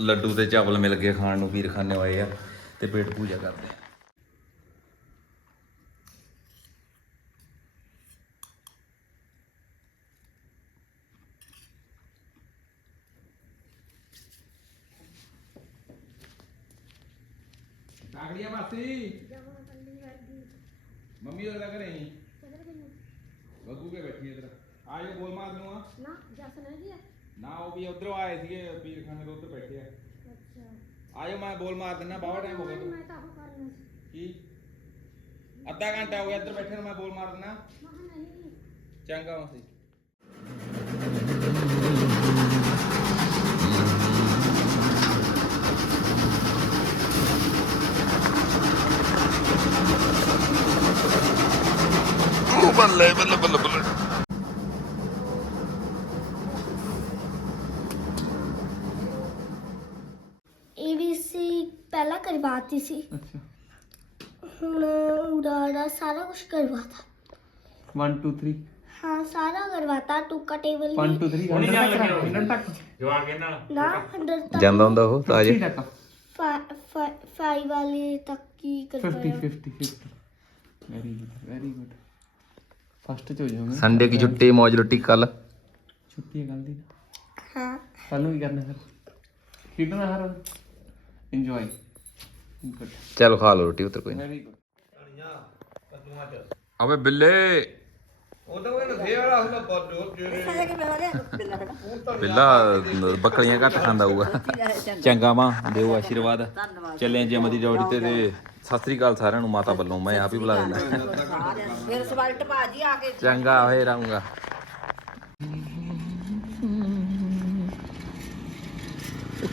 ਲੱਡੂ ਤੇ ਚਾਵਲ ਮਿਲ ਗਏ ਖਾਣ ਨੂੰ ਵੀਰ ਖਾਨੇ ਆਏ ਆ ਤੇ ਪੇਟ ਪੂਜਾ ਕਰਦੇ ਆ ਕਾਗੜੀਆ ਮਾਸੀ ਮੰਮੀ ਉਹਦਾ ਘਰੇ ਹੀ ਬੱਗੂ ਕੇ ਬੈਠੀ ਇਧਰ ਆਜੋ ਬੋਲ ਮਾਰ ਨੂੰ ਆ ਨਾ ਜਸ ਨਹੀਂ ਜੀ ਨਾ ਉਹ ਵੀ ਉਧਰੋਂ ਆਏ ਸੀਗੇ ਪੀਰਖਾਨੇ ਤੋਂ ਉੱਧਰ ਬੈਠੇ ਆ ਆਜੋ ਮੈਂ ਬੋਲ ਮਾਰ ਦਿੰਦਾ ਬਾਵਾ ਟਾਈਮ ਹੋ ਗਿਆ ਤੂੰ ਤਾਂ ਉਹ ਕਰਨਾ ਕੀ ਅੱਧਾ ਘੰਟਾ ਹੋ ਗਿਆ ਇੱਧਰ ਬੈਠੇ ਨੂੰ ਮੈਂ ਬੋਲ ਮਾਰ ਦਿੰਦਾ ਚੰਗਾ ਮਾਸੀ ਉਹ ਬੱਲੇ ਬੱਲੇ ਬੱਲੇ ਬੱਲੇ ਏਬੀਸੀ ਪਹਿਲਾਂ ਕਰਵਾਤੀ ਸੀ ਅੱਛਾ ਹੁਣ ਉਡਾੜਾ ਸਾਰਾ ਕੁਝ ਕਰਵਾਤਾ 1 2 3 हाँ सारा करवाता टूका टेबल 1 2 भी 3 ਅੰਦਰ ਤੱਕ ਅੰਦਰ ਤੱਕ ना अंदर तक ਜਾਂਦਾ ਹੁੰਦਾ ਉਹ ਤਾਜ 50 ਤੱਕ फा- फा- फाइव वाले तक की 50 करवाया 50 50 very good very good first ਚ ਹੋ ਜਾਓਗੇ ਸੰਡੇ ਕੀ ਛੁੱਟੀ ਮौज ਲੁੱਟੀ ਕੱਲ? ਛੁੱਟੀ ਹੈ ਕੱਲ ਦੀ हाँ ਕੱਲ ਨੂੰ ਕੀ ਕਰਨਾ ਫਿਰ? ਖੇਡਣਾ ਹਰ ਇੰਜੋਏ ਚਲ ਖਾ ਲਓ ਰੋਟੀ ਉਤਰ ਕੋਈ ਵੈਰੀ ਗੁੱਡ ਅਬੇ ਬਿੱਲੇ। ਬਿੱਲਾ ਬੱਕਲੀਆਂ ਘੱਟ ਖਾਂਦਾ ਹੋਊਗਾ। ਚੰਗਾ ਮਾਂ ਦਿਓ ਆਸ਼ੀਰਵਾਦ। ਧੰਨਵਾਦ। ਚੱਲੇ ਜਿਮ ਦੀ ਡਿਊਟੀ ਤੇ ਤੇ ਸਤਿ ਸ੍ਰੀ ਅਕਾਲ ਸਾਰਿਆਂ ਨੂੰ ਮਾਤਾ ਵੱਲੋਂ ਮੈਂ ਆਪ ਹੀ ਬੁਲਾ ਲੈਂਦਾ। ਸਾਰਿਆਂ ਨੂੰ। ਫਿਰ ਸਵਾਲਟ ਭਾਜੀ ਆ ਕੇ। ਚੰਗਾ ਹੋਏ ਰਹੂੰਗਾ।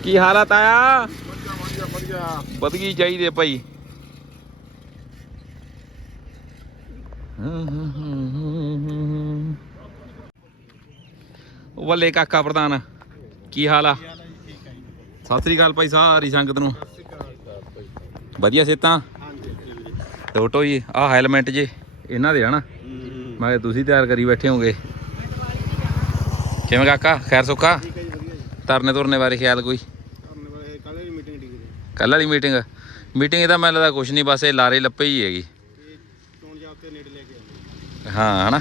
ਕੀ ਹਾਲਤ ਆਇਆ ਬਦਗੀ ਚਾਹੀਦੇ ਭਾਈ। ਉਹ ਬੱਲੇ ਕਾਕਾ ਪ੍ਰਧਾਨ ਕੀ ਹਾਲ ਆ? ਸਤਿ ਸ੍ਰੀ ਅਕਾਲ ਭਾਈ ਸਾਰੀ ਸੰਗਤ ਨੂੰ। ਵਧੀਆ ਸੇਤਾਂ ਟੋਟੋ ਜੀ ਆਹ ਹੈਲਮਟ ਜੇ ਇਹਨਾਂ ਦੇ ਹਨਾ ਮੈਂ ਕਿਹਾ ਤੁਸੀਂ ਤਿਆਰ ਕਰੀ ਬੈਠੇ ਹੋਗੇ ਕਿਵੇਂ ਕਾਕਾ ਖੈਰ ਸੁੱਖਾ ਤਰਨੇ ਤੁਰਨੇ ਬਾਰੇ ਖਿਆਲ ਕੋਈ? ਕੱਲ ਵਾਲੀ ਮੀਟਿੰਗ ਮੀਟਿੰਗ ਇਹਦਾ ਮੈਨੂੰ ਲੱਗਦਾ ਕੁਛ ਨਹੀਂ ਬਸ ਇਹ ਲਾਰੇ ਲੱਪੇ ਹੀ ਹੈਗੀ। ਹਾਂ ਹਨਾ?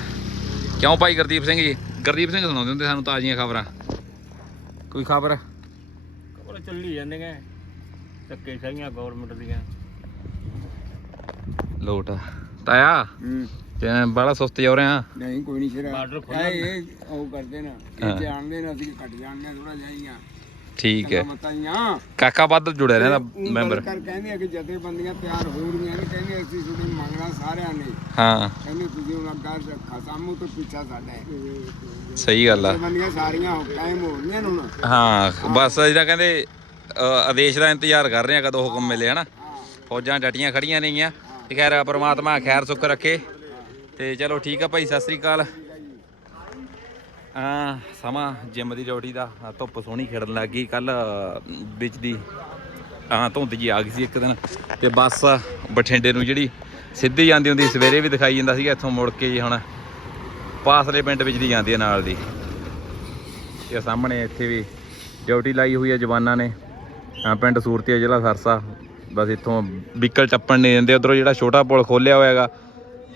ਕਿਉਂ ਭਾਈ ਗੁਰਦੀਪ ਸਿੰਘ ਜੀ? ਗੁਰਦੀਪ ਸਿੰਘ ਸੁਣਾਉਂਦੇ ਹੁੰਦੇ ਸਾਨੂੰ ਤਾਜ਼ੀਆਂ ਖਬਰਾਂ। ਕੋਈ ਖਬਰ? ਉਹ ਚੱਲੀ ਜਾਂਦੇ ਨੇ ਧੱਕੇ ਸਾਈਆਂ ਗਵਰਨਮੈਂਟ ਦੀਆਂ। ਲੋਟ। ਤਾਇਆ? ਤੇ ਬੜਾ ਸੁਸਤ ਜਾ ਰਿਹਾ। ਨਹੀਂ ਕੋਈ ਨਹੀਂ ਸ਼ਰਾ ਬਾਰਡਰ ਖੁੱਲ੍ਹਾ ਇਹ ਉਹ ਕਰਦੇ ਨਾ। ਇਹ ਜਾਣਦੇ ਨਾ ਅਸੀਂ ਘਟ ਜਾਣਦੇ ਥੋੜਾ ਜਿਹਾ ਠੀਕ ਹੈ। ਮਤਾਈਆਂ ਕਾਕਾ ਵੱਧ ਜੁੜਿਆ ਰਹਿੰਦਾ ਮੈਂਬਰ ਕਰ ਕਹਿੰਦੇ ਆ ਕਿ ਜਥੇਬੰਦੀਆਂ ਤਿਆਰ ਹੋ ਰਹੀਆਂ ਨੇ ਕਹਿੰਦੇ ਅਸੀਂ ਤੁਹਾਡੀ ਮੰਗਣਾ ਸਾਰਿਆਂ ਨੇ। ਹਾਂ। ਕਹਿੰਦੇ ਤੁਸੀਂ ਹੁਣ ਅੱਗਾ ਖਸਾਮੂ ਤੋਂ ਪਿੱਛਾ ਸਾਡਾ ਹੈ। ਸਹੀ ਗੱਲ ਆ। ਜਥੇਬੰਦੀਆਂ ਸਾਰੀਆਂ ਕਾਇਮ ਹੋ ਰਹੀਆਂ ਨੇ ਹੁਣ। ਹਾਂ ਬਸ ਇਹਦਾ ਕਹਿੰਦੇ ਆਦੇਸ਼ ਦਾ ਇੰਤਜ਼ਾਰ ਕਰ ਰਹੇ ਆ ਕਦੋਂ ਹੁਕਮ ਮਿਲੇ ਹਨਾ? ਫੌਜਾਂ ਡਟੀਆਂ ਖੜੀਆਂ ਨੇਗੀਆਂ। ਖੈਰ ਪ੍ਰਮਾਤਮਾ ਖੈਰ ਸੁੱਖ ਰੱਖੇ। ਤੇ ਚਲੋ ਠੀਕ ਆ ਭਾਈ ਸਤਿ ਸ੍ਰੀ ਅਕਾਲ। ਆ ਸਮਾਂ ਜਿਮ ਦੀ ਡਿਊਟੀ ਦਾ ਧੁੱਪ ਸੋਹਣੀ ਖਿੜਨ ਲੱਗ ਗਈ। ਕੱਲ ਵਿੱਚ ਦੀ ਆ ਧੁੰਦ ਜੀ ਆ ਗਈ ਸੀ ਇੱਕ ਦਿਨ, ਤੇ ਬੱਸ ਬਠਿੰਡੇ ਨੂੰ ਜਿਹੜੀ ਸਿੱਧੀ ਜਾਂਦੀ ਹੁੰਦੀ ਸਵੇਰੇ ਵੀ ਦਿਖਾਈ ਜਾਂਦਾ ਸੀਗਾ, ਇੱਥੋਂ ਮੁੜ ਕੇ ਜੀ ਹੁਣ ਪਾਸਲੇ ਪਿੰਡ ਵਿੱਚ ਦੀ ਜਾਂਦੀ ਹੈ ਨਾਲ ਦੀ। ਇਹ ਸਾਹਮਣੇ ਇੱਥੇ ਵੀ ਡਿਊਟੀ ਲਾਈ ਹੋਈ ਹੈ ਜਵਾਨਾਂ ਨੇ ਆ ਪਿੰਡ ਸੂਰਤੀਆ, ਜ਼ਿਲ੍ਹਾ ਸਰਸਾ। ਬਸ ਇੱਥੋਂ ਵਹੀਕਲ ਟੱਪਣ ਨਹੀਂ ਦਿੰਦੇ, ਉਧਰੋਂ ਜਿਹੜਾ ਛੋਟਾ ਪੁਲ ਖੋਲਿਆ ਹੋਇਆ ਹੈਗਾ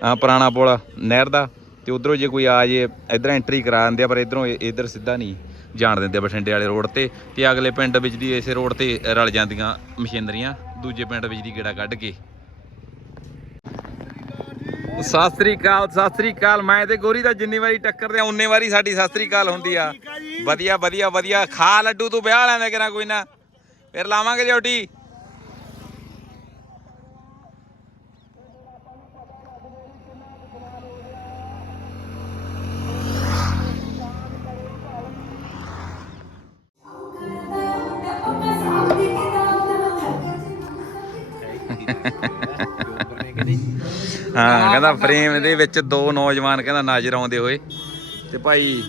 ਆ ਪੁਰਾਣਾ ਪੁਲ ਨਹਿਰ ਦਾ ਤੇ ਉਧਰੋਂ ਜੇ ਕੋਈ ਆ ਜੇ ਇਧਰ ਐਂਟਰੀ ਕਰਾ ਦਿੰਦੇ ਆ ਪਰ ਇਧਰੋਂ ਇਧਰ ਸਿੱਧਾ ਨਹੀਂ ਜਾਣ ਦਿੰਦੇ ਬਠਿੰਡੇ ਵਾਲੇ ਰੋਡ ਤੇ। ਤੇ ਅਗਲੇ ਪਿੰਡ ਵਿੱਚ ਦੀ ਇਸੇ ਰੋਡ ਤੇ ਰਲ ਜਾਂਦੀਆਂ ਮਸ਼ੀਨਰੀਆਂ ਦੂਜੇ ਪਿੰਡ ਵਿੱਚ ਦੀ ਗੇੜਾ ਕੱਢ ਕੇ। ਸਤਿ ਸ੍ਰੀ ਅਕਾਲ ਸਤਿ ਸ੍ਰੀ ਅਕਾਲ। ਮੈਂ ਤੇ ਗੋਰੀ ਦਾ ਜਿੰਨੀ ਵਾਰੀ ਟੱਕਰਦੇ ਆ ਉਨੇ ਵਾਰੀ ਸਾਡੀ ਸਤਿ ਸ੍ਰੀ ਅਕਾਲ ਹੁੰਦੀ ਆ। ਵਧੀਆ ਵਧੀਆ ਵਧੀਆ। ਖਾ ਲੱਡੂ ਤੂੰ ਵਿਆਹ ਲੈਂਦਾ ਕਿਰਾ ਕੋਈ ਨਾ। ਫਿਰ ਲਾਵਾਂਗੇ ਡਿਊਟੀ ਹਾਂ ਕਹਿੰਦਾ ਫਰੇਮ ਦੇ ਵਿੱਚ ਦੋ ਨੌਜਵਾਨ ਕਹਿੰਦਾ ਨਜ਼ਰ ਆਉਂਦੇ ਹੋਏ। ਤੇ ਭਾਈ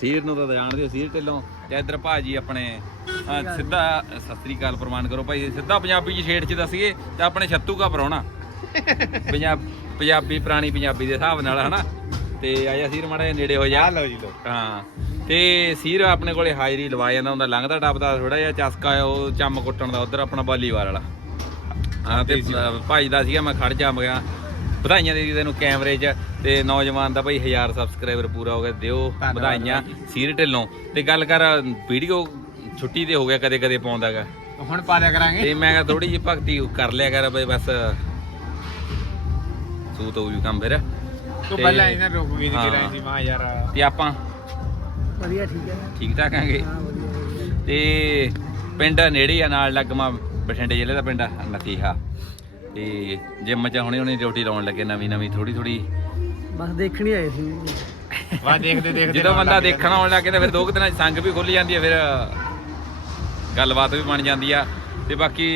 ਸੀਰ ਨੂੰ ਤਾਂ ਜਾਣਦੇ ਹੋ ਸੀਰ ਢਿੱਲੋਂ। ਤੇ ਇੱਧਰ ਭਾਜੀ ਆਪਣੇ ਸਿੱਧਾ ਸਤਿ ਸ੍ਰੀ ਅਕਾਲ ਪ੍ਰਮਾਨ ਕਰੋ ਭਾਈ। ਸਿੱਧਾ ਪੰਜਾਬੀ ਚ ਛੇੜ ਚ ਦੱਸੀਏ ਤੇ ਆਪਣੇ ਛੱਤੂ ਕਾ ਪਰਾਉਣਾ ਪੰਜਾਬ ਪੰਜਾਬੀ ਪੁਰਾਣੀ ਪੰਜਾਬੀ ਦੇ ਹਿਸਾਬ ਨਾਲ ਹਨਾ? ਤੇ ਆਇਆ ਸੀਰ ਮਾੜਾ ਨੇੜੇ ਹੋ ਜਾ। ਲਓ ਜੀ ਲਓ। ਹਾਂ। ਤੇ ਸੀਰ ਆਪਣੇ ਕੋਲੇ ਹਾਜ਼ਰੀ ਲਵਾ ਜਾਂਦਾ ਹੁੰਦਾ ਲੰਘਦਾ ਟੱਪਦਾ ਥੋੜਾ ਜਿਹਾ ਚਸਕਾ ਉਹ ਚੰਮ ਕੁੱਟਣ ਦਾ ਉਧਰ ਆਪਣਾ ਬਾਲੀਵਾਲ ਵਾਲਾ। ਹਾਂ ਤੇ ਭਾਈ ਦਾ ਸੀਗਾ ਮੈਂ ਖੜ ਜਾ ਗਿਆ ਵਧਾਈਆਂ ਦੇ ਤੈਨੂੰ ਕੈਮਰੇ 'ਚ ਤੇ ਨੌਜਵਾਨ ਦਾ ਭਾਈ 1000 ਸਬਸਕ੍ਰਾਈਬਰ ਪੂਰਾ ਹੋ ਗਿਆ ਦਿਓ ਵਧਾਈਆਂ ਸੀਰ ਢਿੱਲੋਂ। ਤੇ ਗੱਲ ਕਰ ਵੀਡੀਓ ਛੁੱਟੀ ਤੇ ਹੋ ਗਿਆ ਕਦੇ ਕਦੇ ਪਾਉਂਦਾਗਾ ਹੁਣ ਪਾ ਲਿਆ ਕਰਾਂਗੇ। ਤੇ ਮੈਂ ਕਿਹਾ ਥੋੜੀ ਜਿਹੀ ਭਗਤੀ ਕਰ ਲਿਆ ਕਰ ਬਈ ਬਸ। ਸੂਤ ਹੋ ਜੂ ਕੰਮ ਫਿਰ। ਤੂੰ ਪਹਿਲਾਂ ਇਹਨਾਂ ਰੁਕ ਗਈ ਹਾਂ। ਸੀ ਕਿਰਾਂ ਸੀ ਮਾਂ ਯਾਰ। ਤੇ ਆਪਾਂ ਵਧੀਆ ਠੀਕ ਹੈ। ਠੀਕ ਠਾਕ ਆਂਗੇ। ਹਾਂ ਵਧੀਆ ਵਧੀਆ। ਤੇ ਪਿੰਡ ਨੇੜੇ ਆ ਨਾਲ ਲੱਗਮਾ ਬਠਿੰਡੇ ਜ਼ਿਲ੍ਹੇ ਦਾ ਪਿੰਡ ਆ, ਨਸੀਹਾ ਤੇ ਜਿਮ 'ਚ ਹੁਣੇ ਹੁਣੇ ਡਿਊਟੀ ਲਾਉਣ ਲੱਗੇ ਨਵੀਂ ਨਵੀਂ ਥੋੜੀ ਥੋੜੀ ਬਸ ਦੇਖਣੀ ਆਏ ਸੀ। ਵਾਹ ਦੇਖਦੇ ਦੇਖਦੇ ਜਦੋਂ ਬੰਦਾ ਦੇਖਣ ਆਉਣ ਲੱਗੇ ਤਾਂ ਫਿਰ ਦੋ ਕੁ ਦਿਨਾਂ 'ਚ ਸੰਗ ਵੀ ਖੁੱਲ ਜਾਂਦੀ ਹੈ ਫਿਰ ਗੱਲਬਾਤ ਵੀ ਬਣ ਜਾਂਦੀ ਆ। ਤੇ ਬਾਕੀ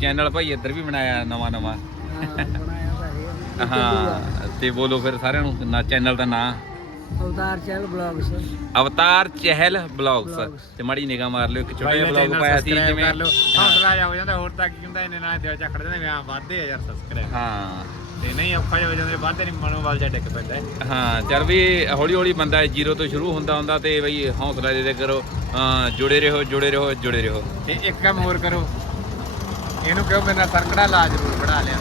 ਚੈਨਲ ਭਾਈ ਇੱਧਰ ਵੀ ਬਣਾਇਆ ਨਵਾਂ ਨਵਾਂ। ਹੈ ਹਾਂ ਤੇ ਬੋਲੋ ਫਿਰ ਸਾਰਿਆਂ ਨੂੰ ਨਾ ਚੈਨਲ ਦਾ ਨਾਂ। Avtar channel blogs Avtar Chahal blogs ਤੇ ਮਾੜੀ ਨਿਗਾਹ ਮਾਰ ਲਿਓ ਇੱਕ ਛੋਟਾ ਜਿਹਾ ਬਲੌਗ ਪਾਇਆ ਸੀ ਜਿਵੇਂ ਹੌਸਲਾ ਜਾ ਹੋ ਜਾਂਦਾ ਹੋਰ ਤਾਂ ਕੀ ਹੁੰਦਾ ਇਹਨੇ ਨਾਲ ਦਿਲ ਚੱਕੜ ਜਾਂਦੇ ਵੀ ਹਾਂ ਵਾਧੇ ਆ ਯਾਰ ਸਬਸਕ੍ਰਾਈਬ ਹਾਂ। ਤੇ ਨਹੀਂ ਔਖਾ ਜਿਹਾ ਹੋ ਜਾਂਦਾ ਵਾਧੇ ਨਹੀਂ ਮਨੋਬਲ ਜਿਹਾ ਡਿੱਗ ਪੈਂਦਾ ਹੈ। ਚਲ ਵੀ ਹੌਲੀ ਹੌਲੀ ਬੰਦਾ ਜ਼ੀਰੋ ਤੋਂ ਸ਼ੁਰੂ ਹੁੰਦਾ ਹੁੰਦਾ ਤੇ ਬਈ ਹੌਸਲਾ ਦੇ ਦੇ ਕਰੋ। ਜੁੜੇ ਰਹੋ ਜੁੜੇ ਰਹੋ ਜੁੜੇ ਰਹੋ। ਤੇ ਇੱਕ ਕੰਮ ਹੋਰ ਕਰੋ। ਇਹਨੂੰ ਕਹੋ ਮੇਰੇ ਨਾਲ ਸਰਕੜਾ ਲਾ ਜ਼ਰੂਰ ਬਣਾ ਲਿਆ।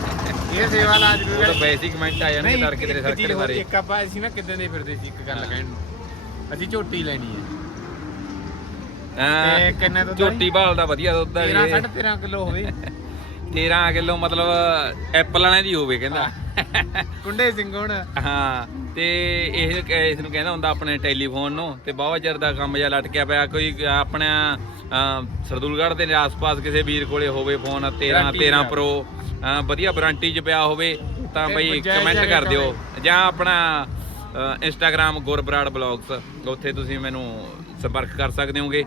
ਇਹ ਸੇਵਾ ਲਾ ਉਹ ਜ਼ਰੂਰ ਤਾਂ ਬੇਸਿਕ ਕਮੈਂਟ ਆ ਜਾਣਗੇ ਨਹੀਂ ਤੜਕੇ ਤੇਰੇ ਇੱਕ ਚੀਜ਼ ਸਰਕੜੇ ਹੋਰ, ਬਾਰੇ। ਇੱਕ ਆਪਾਂ ਅਸੀਂ ਨਾ ਕਿਦਾਂ ਦੇ ਫਿਰਦੇ ਸੀ ਇੱਕ ਗੱਲ ਕਹਿਣ ਨੂੰ। ਅਸੀਂ ਝੋਟੀ ਲੈਣੀ ਹੈ। ਹਾਂ ਤੇ ਕਿੰਨੇ ਦੁੱਧ ਝੋਟੀ ਭਾਲ ਦਾ ਵਧੀਆ ਦੁੱਧ 13 ਵਾਲੀ 13.5 ਕਿਲੋ ਹੋਵੇ। 13 ਕਿਲੋ ਮਤਲਬ ਐਪਲ ਵਾਲਿਆਂ ਦੀ ਹੋਵੇ ਕਹਿੰਦਾ। ਕੁੰਡੇ ਸਿੰਘਣ ਹਾਂ ਤੇ ਇਹ ਇਸ ਨੂੰ ਕਹਿੰਦਾ ਹੁੰਦਾ ਆਪਣੇ ਟੈਲੀਫੋਨ ਨੂੰ ਤੇ ਬਹੁਤ ਚਿਰ ਦਾ ਕੰਮ ਜਿਹਾ ਲਟਕਿਆ ਪਿਆ ਕੋਈ ਆਪਣਾ ਸਰਦੂਲਗੜ੍ਹ ਦੇ ਆਸ-ਪਾਸ ਕਿਸੇ ਵੀਰ ਕੋਲੇ ਹੋਵੇ ਫੋਨ 13 Guarantee 13 ਦਾ। ਪ੍ਰੋ ਵਧੀਆ ਵਾਰੰਟੀ 'ਚ ਪਿਆ ਹੋਵੇ ਤਾਂ ਬਈ ਕਮੈਂਟ ਕਰ ਦਿਓ। ਜਾਂ ਆਪਣਾ ਇੰਸਟਾਗ੍ਰam ਗੁਰਬਰਾੜ ਬਲੌਗਸ ਉੱਥੇ ਤੁਸੀਂ ਮੈਨੂੰ ਸੰਪਰਕ ਕਰ ਸਕਦੇ ਹੋਗੇ।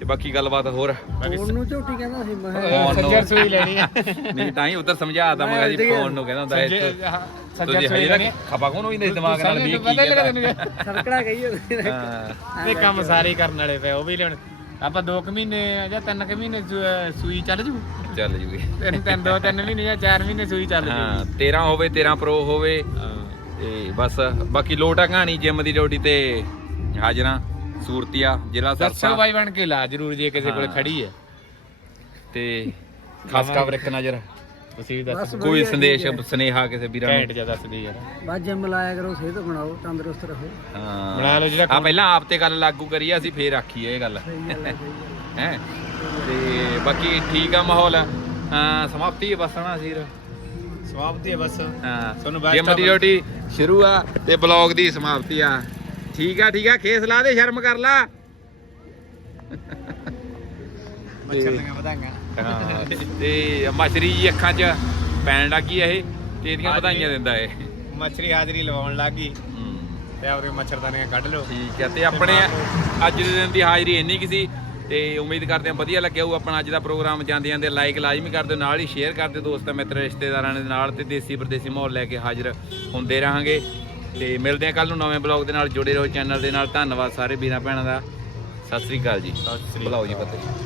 ਤੇ ਬਾਕੀ ਗੱਲਬਾਤ ਹੋਰ? ਫੋਨ ਨੂੰ ਝੋਟੀ ਕਹਿੰਦਾ ਸੀ ਮੈਂ ਸੱਜਰ ਸੂਈ ਲੈਣੀ ਹੈ ਨਹੀਂ ਤਾਂ ਹੀ ਉੱਧਰ ਸਮਝਾਤਾ ਮੈਂ ਜੀ ਫੋਨ ਨੂੰ ਕਹਿੰਦਾ ਹੁੰਦਾ ਸੱਜੇ- ਇਸ ਹਾਂ, ਸੱਜਰ ਸੂਈ ਲੈਣੀ ਖਪਾ ਕੋਣ ਵੀ ਨਹੀਂ ਦਿਮਾਗ ਨਾਲ ਵੀ ਕੀ ਹੀ ਕਹਿੰਦਾ। ਸਰਕੜਾ ਹਾਂ। ਤੇ ਕੰਮ ਸਾਰੇ ਹੀ ਕਰਨ ਵਾਲੇ ਪਏ ਉਹ ਵੀ ਲੈਣ ਆਪਾਂ 2 ਕੁ ਮਹੀਨੇ ਜਾਂ 3 ਕੁ ਮਹੀਨੇ ਸੂਈ ਚੱਲ ਜੂ। ਚੱਲ ਜੂਗੀ। ਤਿੰਨ ਤਿੰਨ ਦੋ ਤਿੰਨ ਮਹੀਨੇ ਜਾਂ 4 ਮਹੀਨੇ ਸੂਈ ਚੱਲ ਹਾਂ ਜੂ 13 ਹੋਵੇ 13 ਪ੍ਰੋ ਹੋਵੇ ਤੇ ਬਸ ਬਾਕੀ ਲੋਟ ਆ ਕਹਾਣੀ ਜਿਮ ਦੀ ਡਿਊਟੀ ਤੇ ਹਾਜ਼ਰਾਂ ਸੂਰਤੀਆ ਜ਼ਿਲ੍ਹਾ ਦੱਸੋ ਸਰਸਾ। ਬਾਈ ਬਣ ਕੇ ਲਾ ਜਰੂਰ ਜੇ ਕਿਸੇ ਕੋਲ ਹਾਂ। ਖੜੀ ਹੈ। ਤੇ ਖਾਸ ਖਬਰ ਇੱਕ ਨਜ਼ਰ। ਤੁਸੀਂ ਦੱਸ ਕੋਈ ਸੰਦੇਸ਼ ਸੁਨੇਹਾ ਕਿਸੇ ਵੀਰਾਂ ਘੈਂਟ ਨੂੰ ਜਿਹਾ ਦੱਸ ਦੇ ਯਾਰ। ਬਸ ਜਿਮ ਲਾਇਆ ਕਰੋ ਸਿਹਤ ਬਣਾਓ ਤੰਦਰੁਸਤ ਰਹੋ। ਹਾਂ। ਬਣਾ ਲਓ ਜਿਹੜਾ ਆ ਪਹਿਲਾਂ ਆਪ ਤੇ ਗੱਲ ਲਾਗੂ ਕਰੀਏ ਅਸੀਂ ਫੇਰ ਆਖੀਏ ਇਹ ਗੱਲ। ਹੈ ਤੇ ਬਾਕੀ ਠੀਕ ਆ ਮਾਹੌਲ। ਹਾਂ ਸਮਾਪਤੀ ਹੈ ਬਸ ਸੀਰ ਸਵਾਪਤੀ ਹੈ ਬਸ। ਹਾਂ। ਤੁਹਾਨੂੰ best ਜਿਮ ਦੀ ਡਿਊਟੀ ਸ਼ੁਰੂ ਆ ਤੇ ਬਲੌਗ ਦੀ ਸਮਾਪਤੀ ਆ। ਠੀਕ ਆ ਠੀਕ ਆ ਖੇਸ ਲਾ ਦੇ ਸ਼ਰਮ ਕਰ ਲਾ। ਮੱਛਰ ਦੀਆਂ ਵਧਾਈਆਂ। ਹਾਂ, ਤੇ ਮਛਰੀ ਜੀ ਅੱਖਾਂ 'ਚ ਪੈਣ ਲੱਗੀ ਇਹ ਤੇ ਇਹਦੀਆਂ ਵਧਾਈਆਂ ਦਿੰਦਾ ਇਹ। ਮੱਛਰੀ ਹਾਜ਼ਰੀ ਲਵਾਉਣ ਲੱਗੀ ਤੇ ਆਪਰੇ ਮੱਛਰਦਾਨੀਆਂ ਕੱਢ ਲਓ। ਠੀਕ ਆ ਤੇ ਆਪਣੇ ਅੱਜ ਦੇ ਦਿਨ ਦੀ ਹਾਜ਼ਰੀ ਇੰਨੀ ਕੀ ਸੀ ਤੇ ਉਮੀਦ ਕਰਦੇ ਹਾਂ ਵਧੀਆ ਲੱਗਿਆ ਹੋਊ ਆਪਣਾ ਅੱਜ ਦਾ ਪ੍ਰੋਗਰਾਮ ਜਾਂਦੇ ਜਾਂਦੇ ਲਾਈਕ ਲਾਜ਼ਮੀ ਕਰ ਦਿਓ ਨਾਲ ਹੀ ਸ਼ੇਅਰ ਕਰ ਦਿਓ ਦੋਸਤਾਂ ਮਿੱਤਰ ਰਿਸ਼ਤੇਦਾਰਾਂ ਦੇ ਨਾਲ ਤੇ ਦੇਸੀ ਪਰਦੇਸੀ ਮਾਹੌਲ ਲੈ ਕੇ ਹਾਜ਼ਰ ਹੁੰਦੇ ਰਹਾਂਗੇ। ਤੇ ਮਿਲਦੇ ਹਾਂ ਕੱਲ ਨੂੰ ਨਵੇਂ ਬਲੌਗ ਦੇ ਨਾਲ ਜੁੜੇ ਰਹੋ ਚੈਨਲ ਦੇ ਨਾਲ। ਧੰਨਵਾਦ ਸਾਰੇ ਵੀਰਾਂ ਭੈਣਾਂ ਦਾ। ਸਤਿ ਸ੍ਰੀ ਅਕਾਲ ਜੀ। ਸਤਿ ਸ੍ਰੀ ਬੁਲਾਓ ਜੀ ਫਤਿਹ।